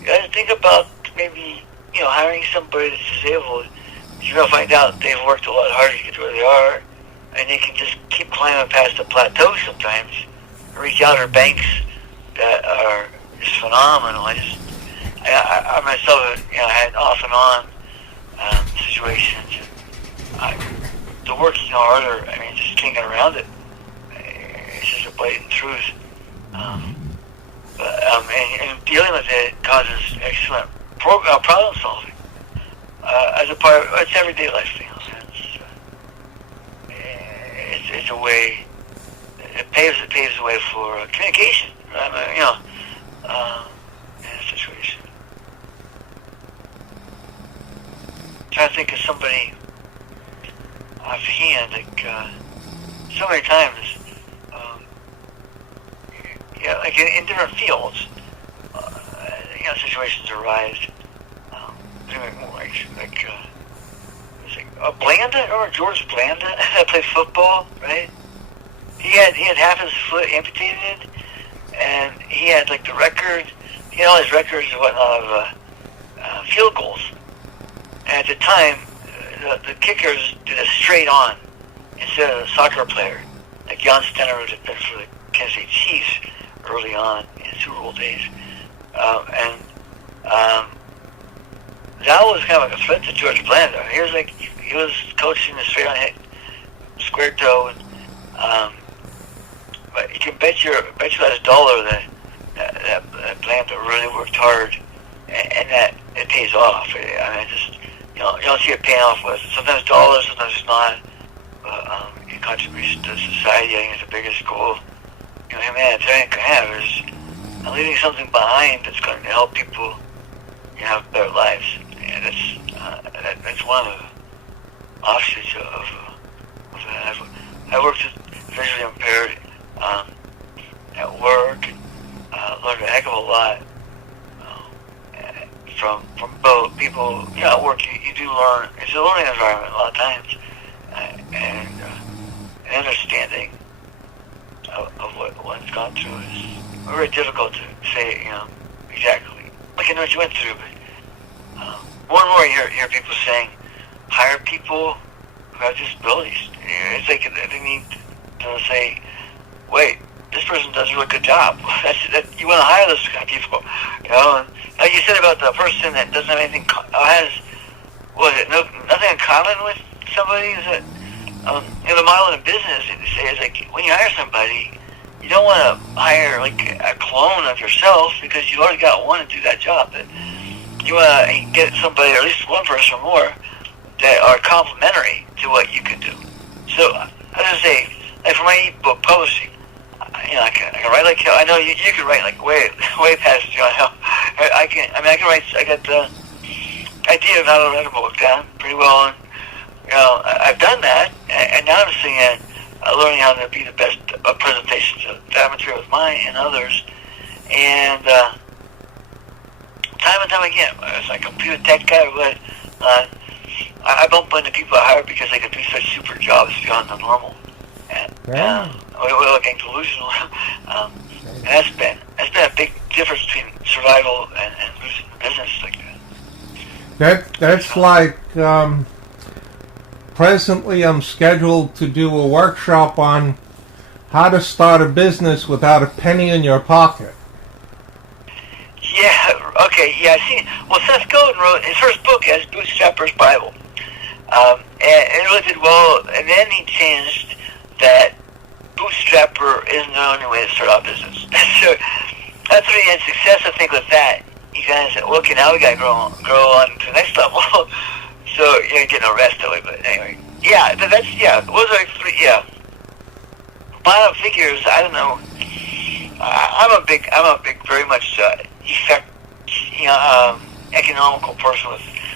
you guys think about maybe hiring somebody that's disabled. You're gonna find out they've worked a lot harder to get to where they are, and they can just keep climbing past the plateau sometimes, reach out to banks that are just phenomenal. I myself, had off and on situations. The working harder, just can't get around it. It's just a blatant truth. And dealing with it causes excellent problem solving as a part of it's everyday life thing. It's a way. It paves the way for communication. Right? In a situation. Trying to think of somebody offhand, so many times, like in different fields, situations arise. Blanda, or George Blanda, that played football, right? He had half his foot amputated, and he had like the record. He had all his records and whatnot of field goals. And at the time, the kickers did a straight on instead of a soccer player, like Jan Stenerud had been for the Kansas City Chiefs early on in Super Bowl days. That was kind of like a threat to George Blanda. He was coaching the straight on hit, square toe, and but you can bet you last dollar that Blanda really worked hard, and that it pays off. I mean, you don't see it paying off with sometimes dollars, sometimes it's not. Your contribution to society, I think, is the biggest goal. Humanitarian can have is leaving something behind that's going to help people have better lives. And that's one of the offshoots of that. I worked with visually impaired at work. Learned a heck of a lot from both people. At work you do learn. It's a learning environment a lot of times, and an understanding of what one's gone through is very difficult to say. Exactly. I can know what you went through, but more and more you hear people saying, hire people who have disabilities. It's like they need to say, wait, this person does a really good job. You want to hire those kind of people. And like you said about the person that doesn't have anything, nothing in common with somebody? Is that, the model in business, is like, when you hire somebody, you don't want to hire like a clone of yourself, because you already got one to do that job. But you want to get somebody, or at least one person or more, that are complementary to what you can do. So I was gonna say, like for my ebook publishing, I can write like hell. I know you can write like way past hell. I can write. I got the idea of how to write a book down pretty well, and I've done that, and now I'm seeing it. Learning how to be the best presentations of that material with mine and others, and time and time again, it's like a computer tech guy, but I bump into people I hire because they can do such super jobs beyond the normal, and we're looking delusional, and that's been a big difference between survival and losing the business like that. That's like. Presently, I'm scheduled to do a workshop on how to start a business without a penny in your pocket. Yeah, okay, yeah, I see. Well, Seth Godin wrote his first book as Bootstrapper's Bible. And it really did well, and then he changed that bootstrapper isn't the only way to start out business. So that's when he had success, I think, with that. He kind of said, well, okay, now we got to grow on to the next level. So you get no rest that way, but anyway, those are like three. Bottom figures, I don't know. I'm a big, very much economical person.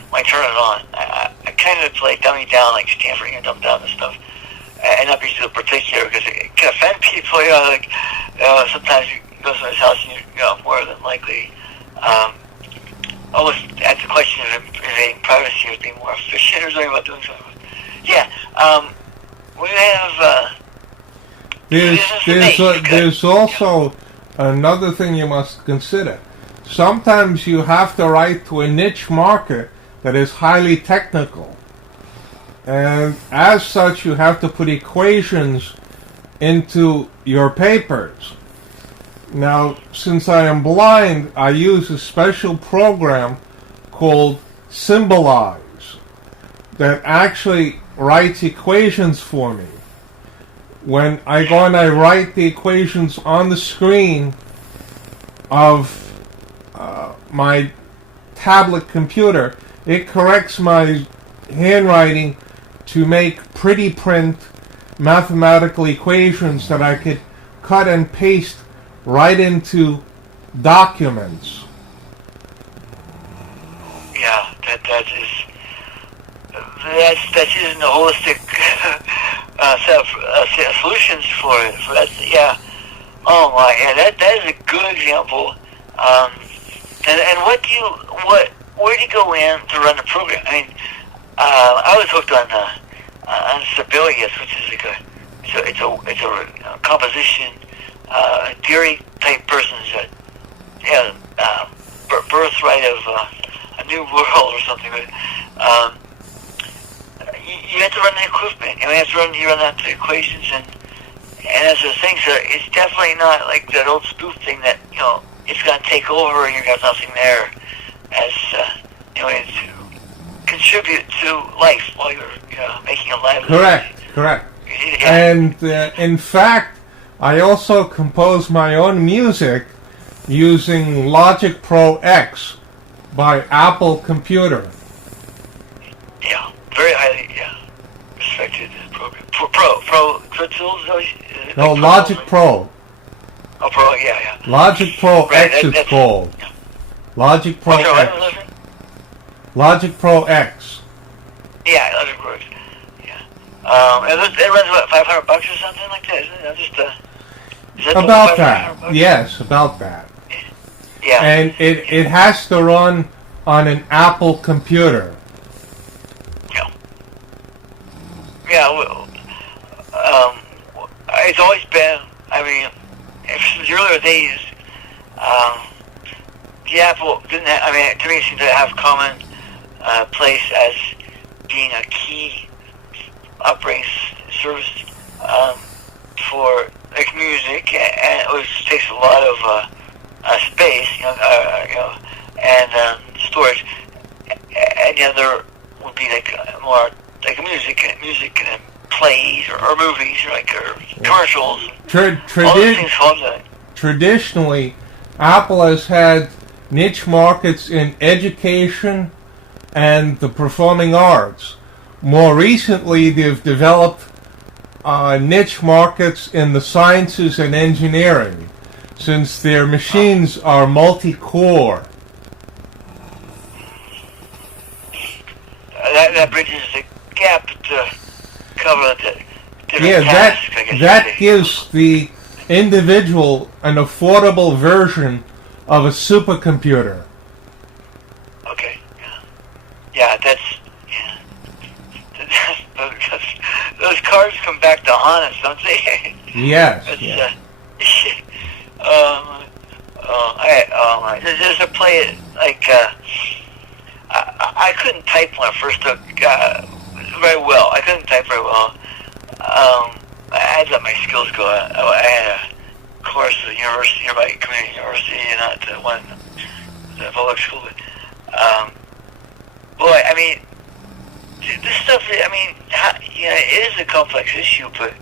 When I turn it on, I kind of play dummy down, like Stanford, dumb down this stuff, and not be so particular because it can offend people. Sometimes you go to somebody's house and you're more than likely. Almost ask the question of invading privacy as being more efficient or something about doing something. We have... There's also another thing you must consider. Sometimes you have to write to a niche market that is highly technical. And as such, you have to put equations into your papers. Now, since I am blind, I use a special program called Symbolize that actually writes equations for me. When I go and I write the equations on the screen of my tablet computer, it corrects my handwriting to make pretty print mathematical equations that I could cut and paste right into documents. Yeah, that's using the holistic set of solutions for it. So that's, yeah. Oh my, yeah, that is a good example. And where do you go in to run the program? I mean, I was hooked on Sibelius, which is like it's a composition theory type person's birthright of a new world or something. But you have to run the equipment. You run out the equations, and as the things it's definitely not like that old spoof thing that it's going to take over and you got nothing there, as it's contribute to life while you're making a livelihood. Correct. Yeah. And in fact, I also compose my own music using Logic Pro X by Apple Computer. Yeah, very highly respected program. Pro tools. No, Logic Pro. Oh, Pro, yeah. Logic Pro right, X is called. Yeah. Logic Pro X. Logic Pro X. Yeah, Logic Pro X. Yeah. It runs what, $500 or something like that, isn't it? Is that about that. Yes, about that. Yeah. And it has to run on an Apple computer. Yeah. Yeah. Well, it's always been. I mean, since the earlier days, the Apple didn't have, to me it seemed to have common place as being a key operating service for like music, and it takes a lot of space, and storage. And the other would be like more like music and plays or movies or commercials. All those things hold that. Traditionally, Apple has had niche markets in education and the performing arts. More recently, they've developed niche markets in the sciences and engineering, since their machines are multi-core. That bridges the gap to cover the different tasks, that gives the individual an affordable version of a supercomputer. Okay. Yeah, those cars come back to haunt us, don't they? Yes. There's a play I couldn't type when I first took very well. I couldn't type very well. I had to let my skills go. I had a course at the university, nearby community university, and not the one, the public school. Boy, I mean, this stuff. I mean, it is a complex issue, but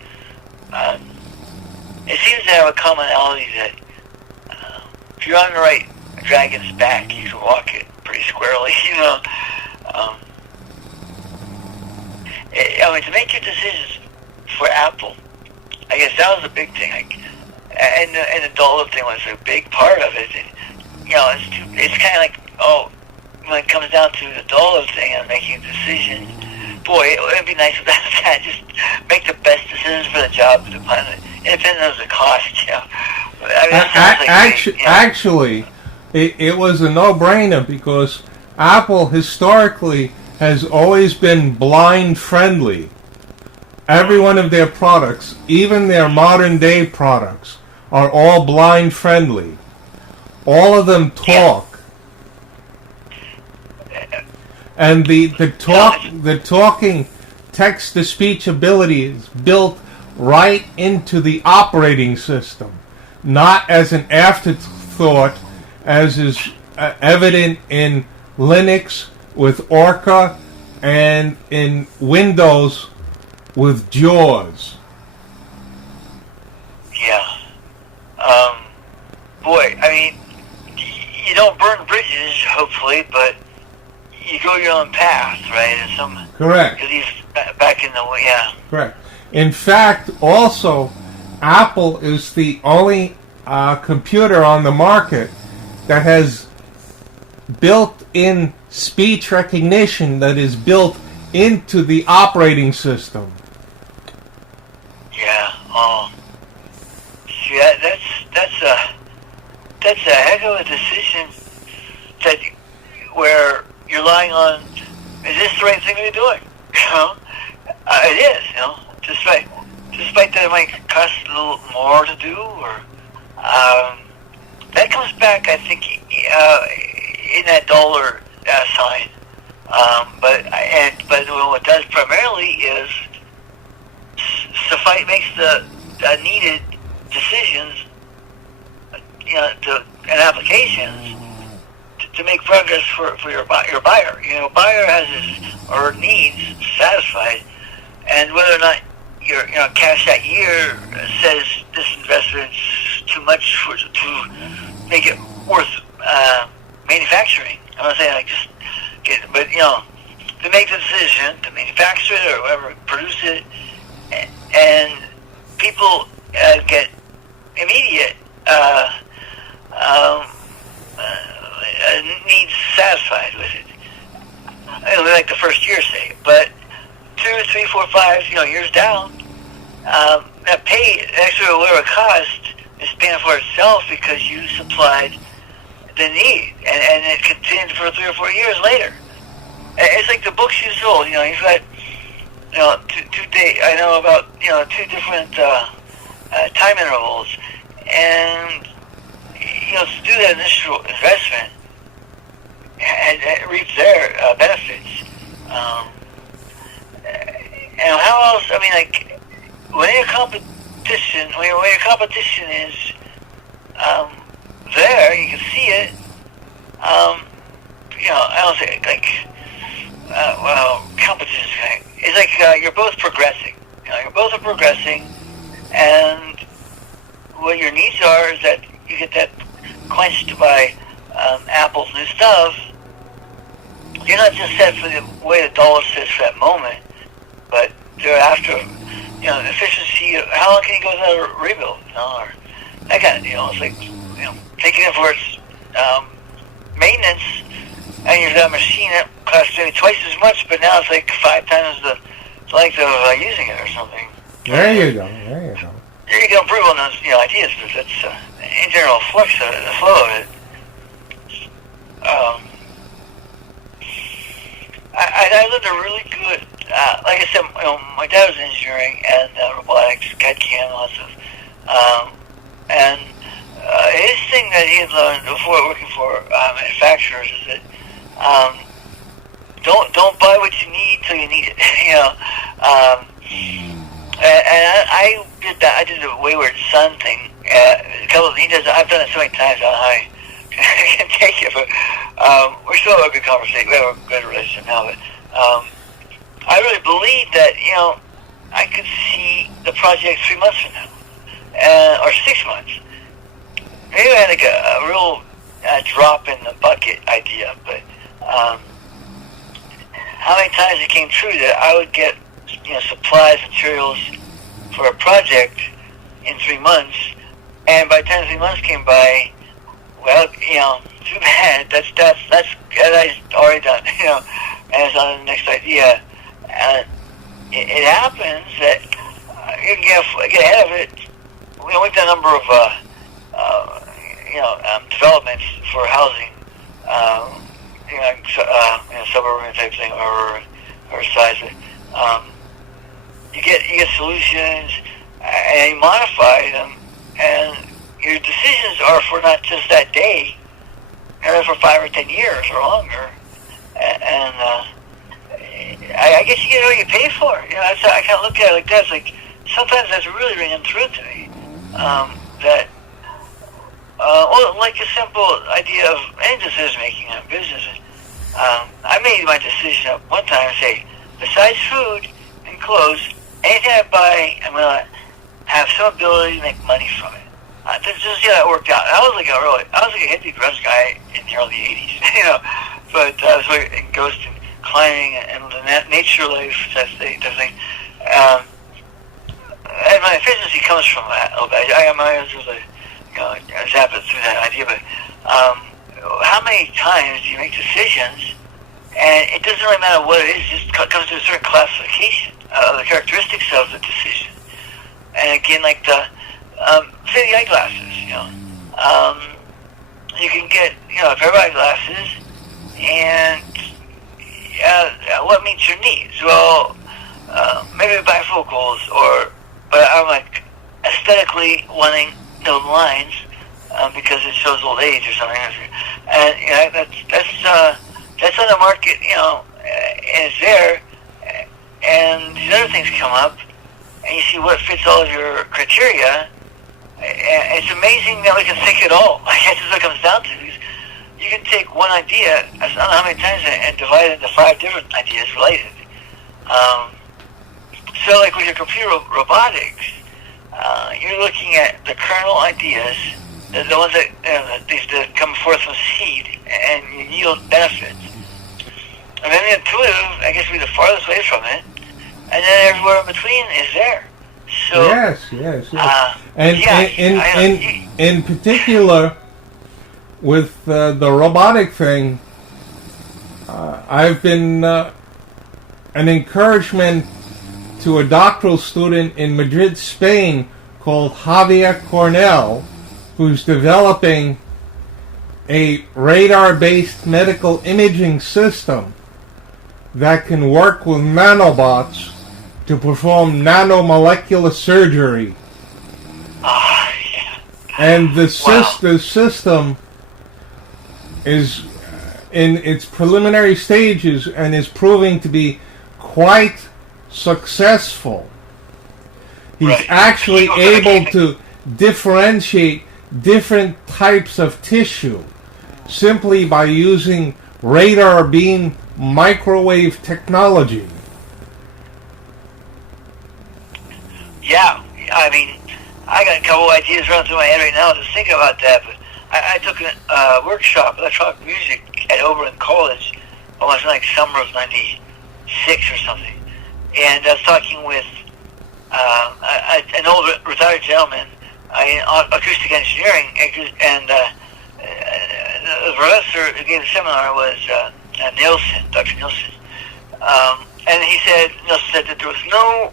it seems to have a commonality that if you're on the right dragon's back, you can walk it pretty squarely. To make your decisions for Apple, I guess that was a big thing. And the dollar thing was a big part of it. It's kind of like, when it comes down to the dollar thing and making a decision, boy, it would be nice without that. Just make the best decisions for the job, independent of the cost. Actually, it was a no-brainer because Apple historically has always been blind friendly. Every one of their products, even their modern day products, are all blind friendly. All of them talk. And the talking text to speech ability is built right into the operating system, not as an afterthought, as is evident in Linux with Orca and in Windows with JAWS. Yeah. Boy, I mean, you don't burn bridges, hopefully, but you go your own path, right? And Correct. Because he's back in the way, yeah. Correct. In fact, also, Apple is the only computer on the market that has built-in speech recognition that is built into the operating system. Yeah. Oh. See, that's a heck of a decision. Where you're relying on, is this the right thing to be doing? It is. Despite that it might cost a little more to do, or that comes back, I think, in that dollar sign. But what it does primarily is makes the needed decisions, and applications to make progress for your buyer. Buyer has his needs satisfied, and whether or not your cash that year says this investment's too much to make it worth manufacturing. I'm not saying just get it, but to make the decision to manufacture it or whatever, produce it, and people get immediate needs satisfied with it. Like the first year, say, but 2, 3, 4, 5, years down, that pay extra whatever it cost is paying for itself because you supplied the need, and it continued for 3 or 4 years later. It's like the books you sold. You've got two days. I know about 2 different time intervals, and to do that initial investment and reap their benefits. And how else? I mean, like when your competition is there, you can see it. I don't say competition is like you're both progressing. You both are progressing, and what your needs are is that you get that quenched by Apple's new stuff. You're not just set for the way the dollar sits for that moment, but thereafter, efficiency. How long can you go without a rebuild? Or that kind of deal. It's like taking it for its maintenance, and you've got a machine that costs maybe twice as much, but now it's like 5 times the length of using it or something. There you go. You can improve on those ideas, but that's internal flux of it, the flow of it. I lived a really good, like I said, my dad was in engineering and robotics, CAD/CAM, lots of, and his thing that he had learned before working for manufacturers is that don't buy what you need till you need it. And I did that. I did the wayward son thing. I've done it so many times. I don't know how I can take it, but we still have a good conversation. We have a good relationship now. But I really believe that I could see the project 3 months from now, or 6 months. Maybe I had like a real drop in the bucket idea, but how many times it came true that I would get supplies, materials for a project in 3 months, and by the time 3 months came by, well, too bad. That's already done, and it's on the next idea. And it happens that you can get ahead of it. We've done a number of developments for housing, suburban type thing or size. You get solutions and you modify them, and your decisions are for not just that day, they're for 5 or 10 years or longer. And I guess you get what you pay for. I kind of look at it like that. It's like sometimes that's really ringing through to me. That like a simple idea of any decision making in business. I made my decision up one time and say, besides food and clothes, anything I buy, I'm going to have some ability to make money from it. This is how it worked out. I was like a hippie grunge guy in the early '80s, But I was like ghost and climbing and the nature life type thing. And my efficiency comes from that. I was like, zapping through that idea, but how many times do you make decisions, and it doesn't really matter what it is, it just comes to a certain classification of the characteristics of the decision. And again, like say the eyeglasses, you can get, a pair of eyeglasses, and what meets your needs? Well, maybe bifocals, but I'm like aesthetically wanting those lines because it shows old age or something, and that's on the market, and it's there, and these other things come up, and you see what fits all of your criteria. And it's amazing that we can think it all. I guess that's what it comes down to. You can take one idea, I don't know how many times, and divide it into 5 different ideas related. So, like with your computer robotics, you're looking at the kernel ideas, the ones that come forth from seed and yield benefits. And then the intuitive, I guess, would be the farthest away from it, and then everywhere in between is there. So, yes. In particular, with the robotic thing, I've been an encouragement to a doctoral student in Madrid, Spain, called Javier Cornell, who's developing a radar-based medical imaging system that can work with nanobots to perform nanomolecular surgery. And the system is in its preliminary stages and is proving to be quite successful. He's actually able to differentiate different types of tissue simply by using radar beam microwave technology. Yeah, I mean, I got a couple ideas running through my head right now to think about that, but I took a workshop, electronic music, at Oberlin College, almost like summer of '96 or something, and I was talking with an old retired gentleman in acoustic engineering, and the professor who gave the seminar was Nielsen, Dr. Nielsen, and Nielsen said that there was no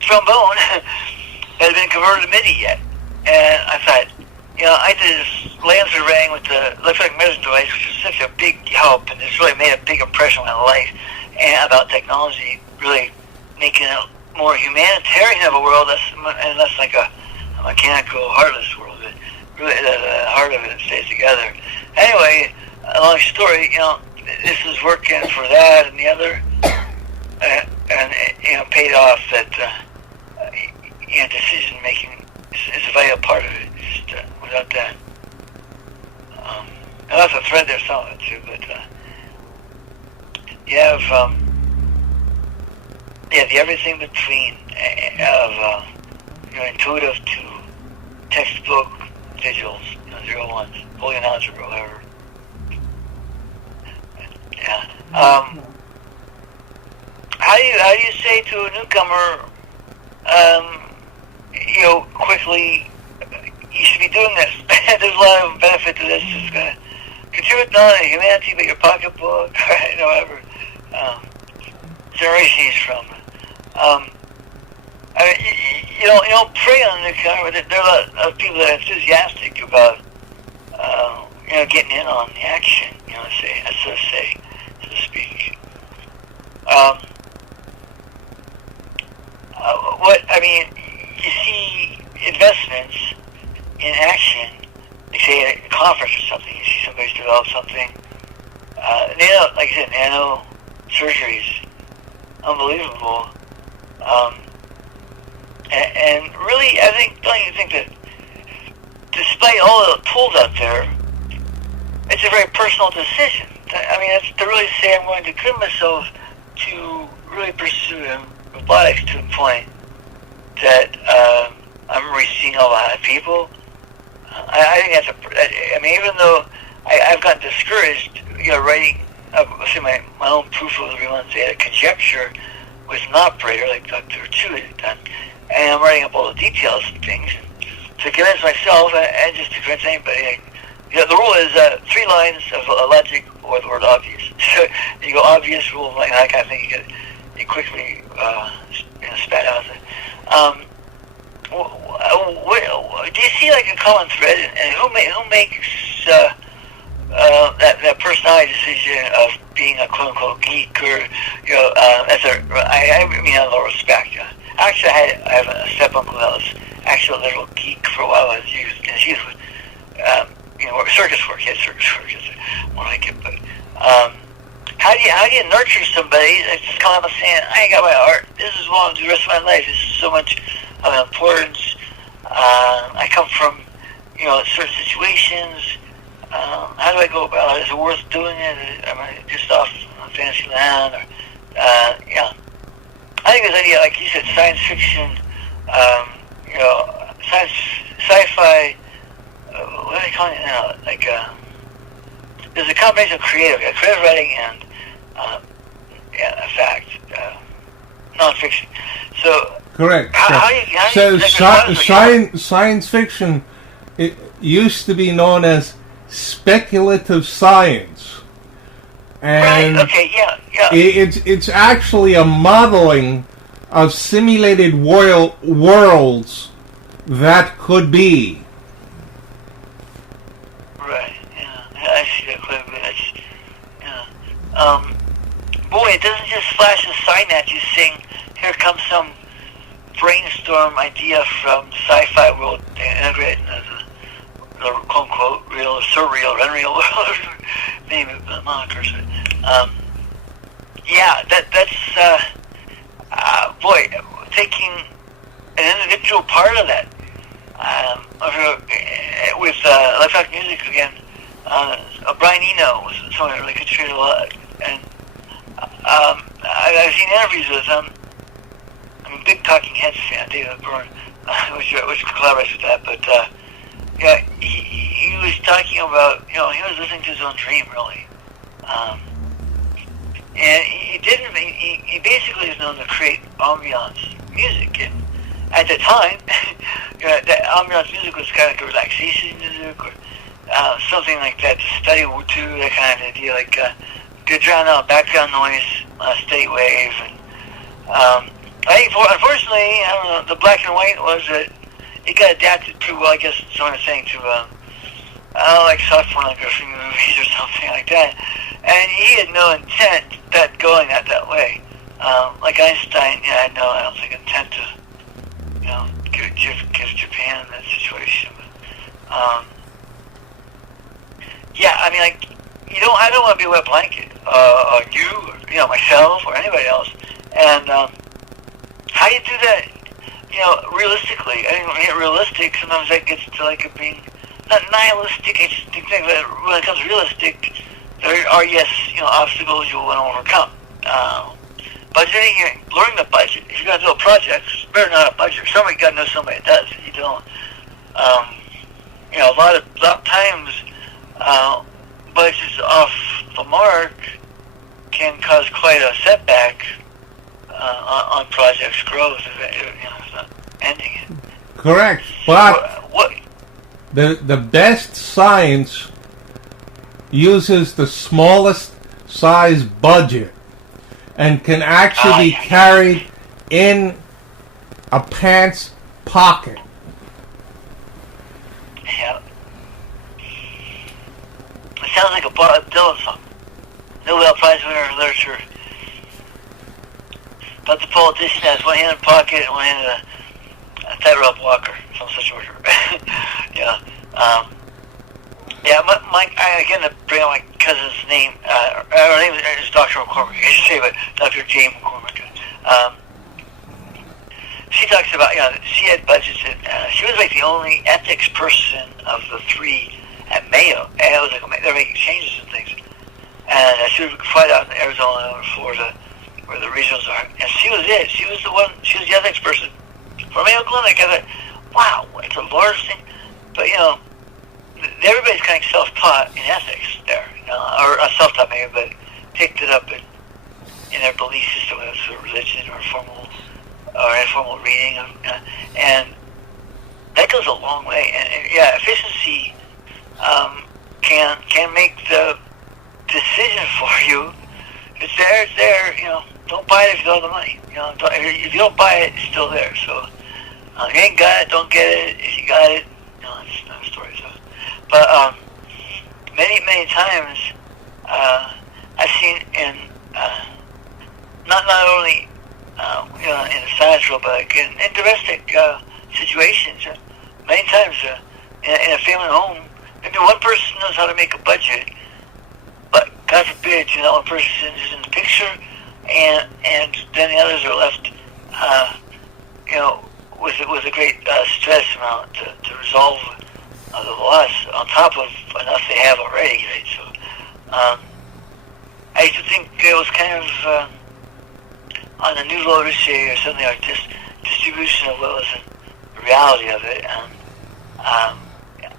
trombone that had been converted to MIDI yet. And I thought, I did this land surveying with the electronic measuring device, which was such a big help, and it's really made a big impression on my life, and about technology really making it more humanitarian of a world, and less like a mechanical, heartless world. But really, the heart of it stays together. Anyway, a long story, this is working for that and the other, and paid off that, decision making is a vital part of it. Just without that, and that's a thread there somewhere too. But you have the everything between of intuitive to textbook visuals, 01, Boolean algebra, whatever. Yeah. How do you say to a newcomer, quickly, you should be doing this. There's a lot of benefit to this. It's going to contribute not only to humanity, but your pocketbook, right? Whatever generation he's from. You don't prey on the newcomer, but there are a lot of people that are enthusiastic about, getting in on the action, so to speak. You see investments in action, like say at a conference or something, you see somebody's developed something, like I said, nano surgeries, unbelievable. And really, don't you think that despite all the tools out there, it's a very personal decision. That's to really say I'm going to commit myself to really pursue robotics to the point that I'm reaching a lot of people, I think I mean, even though I've gotten discouraged, writing, say my own proof of the redundancy, a conjecture with an operator like Dr. Chu had done, and I'm writing up all the details and things to convince myself and just to convince anybody. The rule is 3 lines of logic or the word obvious. So you go obvious rule, like that kind of thing. You quickly spat out of it. Do you see like a common thread, and who makes that personality decision of being a quote unquote geek, or I mean in all respect. Actually, I have a step uncle that was actually a literal geek for a while. He was circus work. He had circus work. It's more like it, but how do you nurture somebody that's just kind of saying, I ain't got my art. This is what I want to do the rest of my life. This is so much of importance. I come from certain situations. How do I go about it? Is it worth doing it? Am I just off on fantasy land? Or, I think this idea, like you said, science fiction, sci-fi. What are they calling it now? Like, there's a combination of creative writing and, non-fiction. So, correct. Science fiction, it used to be known as speculative science, and right. Okay. Yeah. it's actually a modeling of simulated worlds that could be. Right. Yeah. I see that quite a bit. Boy, it doesn't just flash a sign at you saying, "Here comes some brainstorm idea from the sci-fi world to integrate into the quote-unquote real or surreal or unreal world," name it, the monikers. That's boy, taking an individual part of that. With Life After Music again, Brian Eno was someone that really contributed a lot, and I've seen interviews with him. I'm a big Talking Heads fan, David Byrne, which collaborates with that, but he was talking about, he was listening to his own dream, really. And he basically is known to create ambiance music. And at the time, that ambiance music was kind of like relaxation music or something like that, to study to, that kind of idea, like to drown out background noise, steady wave. And I think, unfortunately, I don't know, the black and white was that it got adapted pretty well, I guess someone was saying, to like soft pornography movies or something like that. And he had no intent that going that way. Like Einstein, I don't think intent to, give Japan that situation. But, I mean, like, I don't want to be a wet blanket on you, or, myself, or anybody else. And how do you do that, realistically? I think when you get realistic, sometimes that gets to like it being not nihilistic. I just think that when it comes realistic, there are obstacles you'll want to overcome. Budgeting, learning the budget. If you're going to do a project, better not a budget. Somebody got to know somebody that does. You don't. A lot of times, budgets off the mark can cause quite a setback on projects' growth if it's not ending it. Correct, but the best science uses the smallest size budget and can actually be carried in a pants pocket. Yeah. It sounds like a Bob Dylan song. Nobel Prize winner in literature. But the politician has one hand in the pocket and one hand in a tightrope walker, some such order. Again, to bring up my cousin's name, her name is Dr. McCormick, I should say, but Dr. J. McCormick. She talks about, she had budgets, and she was like the only ethics person of the 3 at Mayo, and it was like they're making changes and things. And she would fly out in Arizona or Florida, where the regionals are, and she was it. She was the ethics person for Mayo Clinic. I thought, wow, it's a large thing, but everybody's kind of self-taught in ethics there, or not self-taught maybe, but picked it up in their belief system, whether it's a religion or formal or informal reading, and that goes a long way. And yeah, efficiency can make the decision for you. It's there. It's there. Don't buy it if you don't have the money. If you don't buy it, it's still there. So if you ain't got it, don't get it. If you got it, it's another story. So, but many times I've seen in not only in the science world, but like in domestic situations. Many times in a family home, maybe one person knows how to make a budget, but God forbid, one person is in the picture, and then the others are left, with a great stress amount to resolve the loss on top of enough they have already, right? So, I used to think it was kind of on the new literacy or something like this, distribution of what was the reality of it, and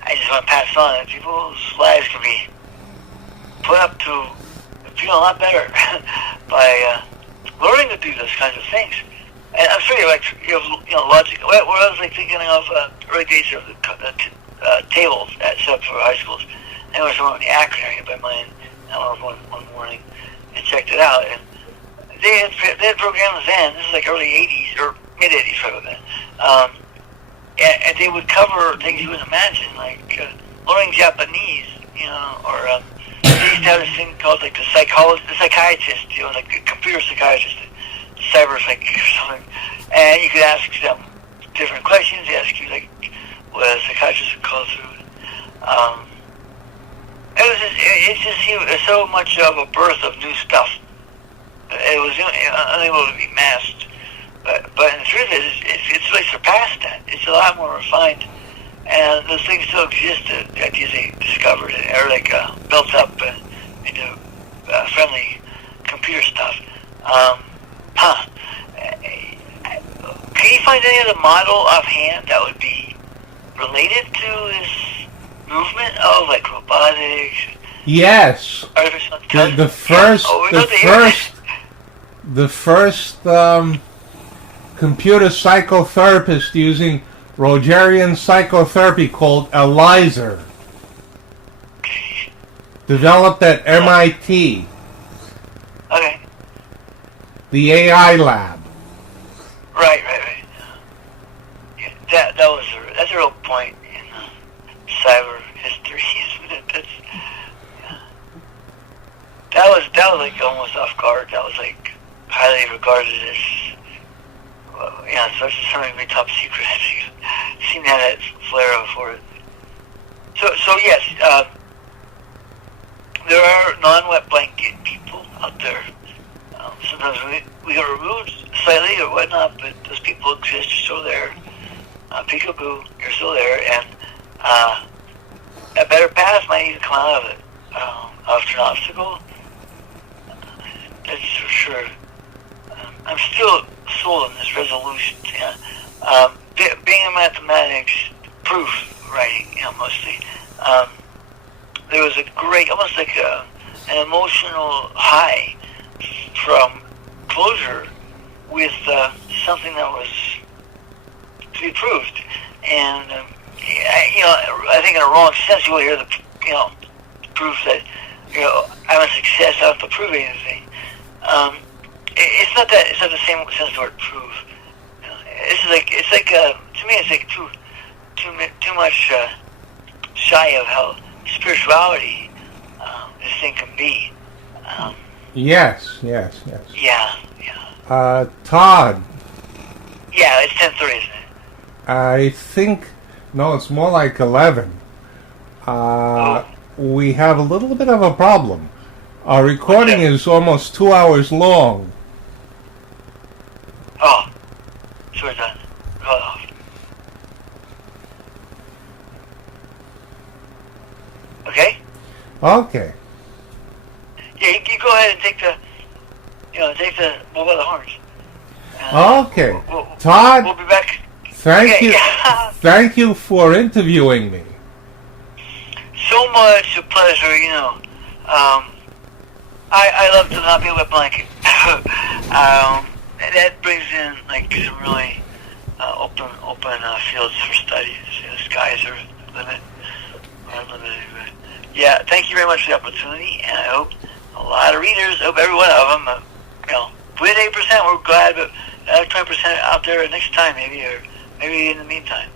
I just want to pass on that people's lives can be put up to feel a lot better by learning to do those kinds of things. And I'm sure you have logic. What I was thinking of early days of the tables at set up for high schools. And there was someone in the Akron area by mine. I went one morning and checked it out, and they had programs then. This is like early '80s or mid '80s, probably then. And they would cover things you wouldn't imagine, like learning Japanese, or they used to have this thing called like the psychiatrist, like a computer psychiatrist, cyber psych or something. And you could ask them different questions. They ask you like what a psychiatrist would call through. It was so much of a birth of new stuff. It was unable to be masked. But the truth is, it's really surpassed that. It's a lot more refined, and those things still exist. The ideas they discovered are like built up into friendly computer stuff. Can you find any other model offhand that would be related to this movement of like robotics? Yes. Artificial intelligence? The first computer psychotherapist using Rogerian psychotherapy called Eliza, developed at MIT. Okay. The AI lab. Right. Yeah, that's a real point in cyber history. That was like almost off guard. That was like highly regarded as so it's something really top secret. You seem to have that flair for it. So yes, there are non-wet blanket people out there. Sometimes we get removed slightly or whatnot, but those people exist. You're still there. Peekaboo, you're still there, and a better path might even come out of it. After an obstacle, that's for sure. I'm still sold on this resolution. Being a mathematics proof writing, mostly. There was a great, almost like an emotional high from closure with something that was to be proved. And I think in a wrong sense you will hear the proof that I'm a success. I don't have to prove anything. It's not that. It's not the same sense of the word prove. It's like to me it's like too much shy of how spirituality this thing can be. Yes. Yeah. Todd. Yeah, it's 10:30, isn't it? I think no, it's more like 11. We have a little bit of a problem. Our recording is almost 2 hours long. Oh, so we're done. Oh. Okay? Okay. Yeah, you go ahead and take the bull by the horns. Okay. Todd, we'll be back. Thank you for interviewing me. so much a pleasure, you know. I love to not be a wet blanket. And that brings in like some really open fields for study. So the skies are the limit. Or unlimited. Yeah, thank you very much for the opportunity, and I hope a lot of readers, I hope every one of them, you know, with 8%, we're glad, but 20% out there next time maybe, or maybe in the meantime.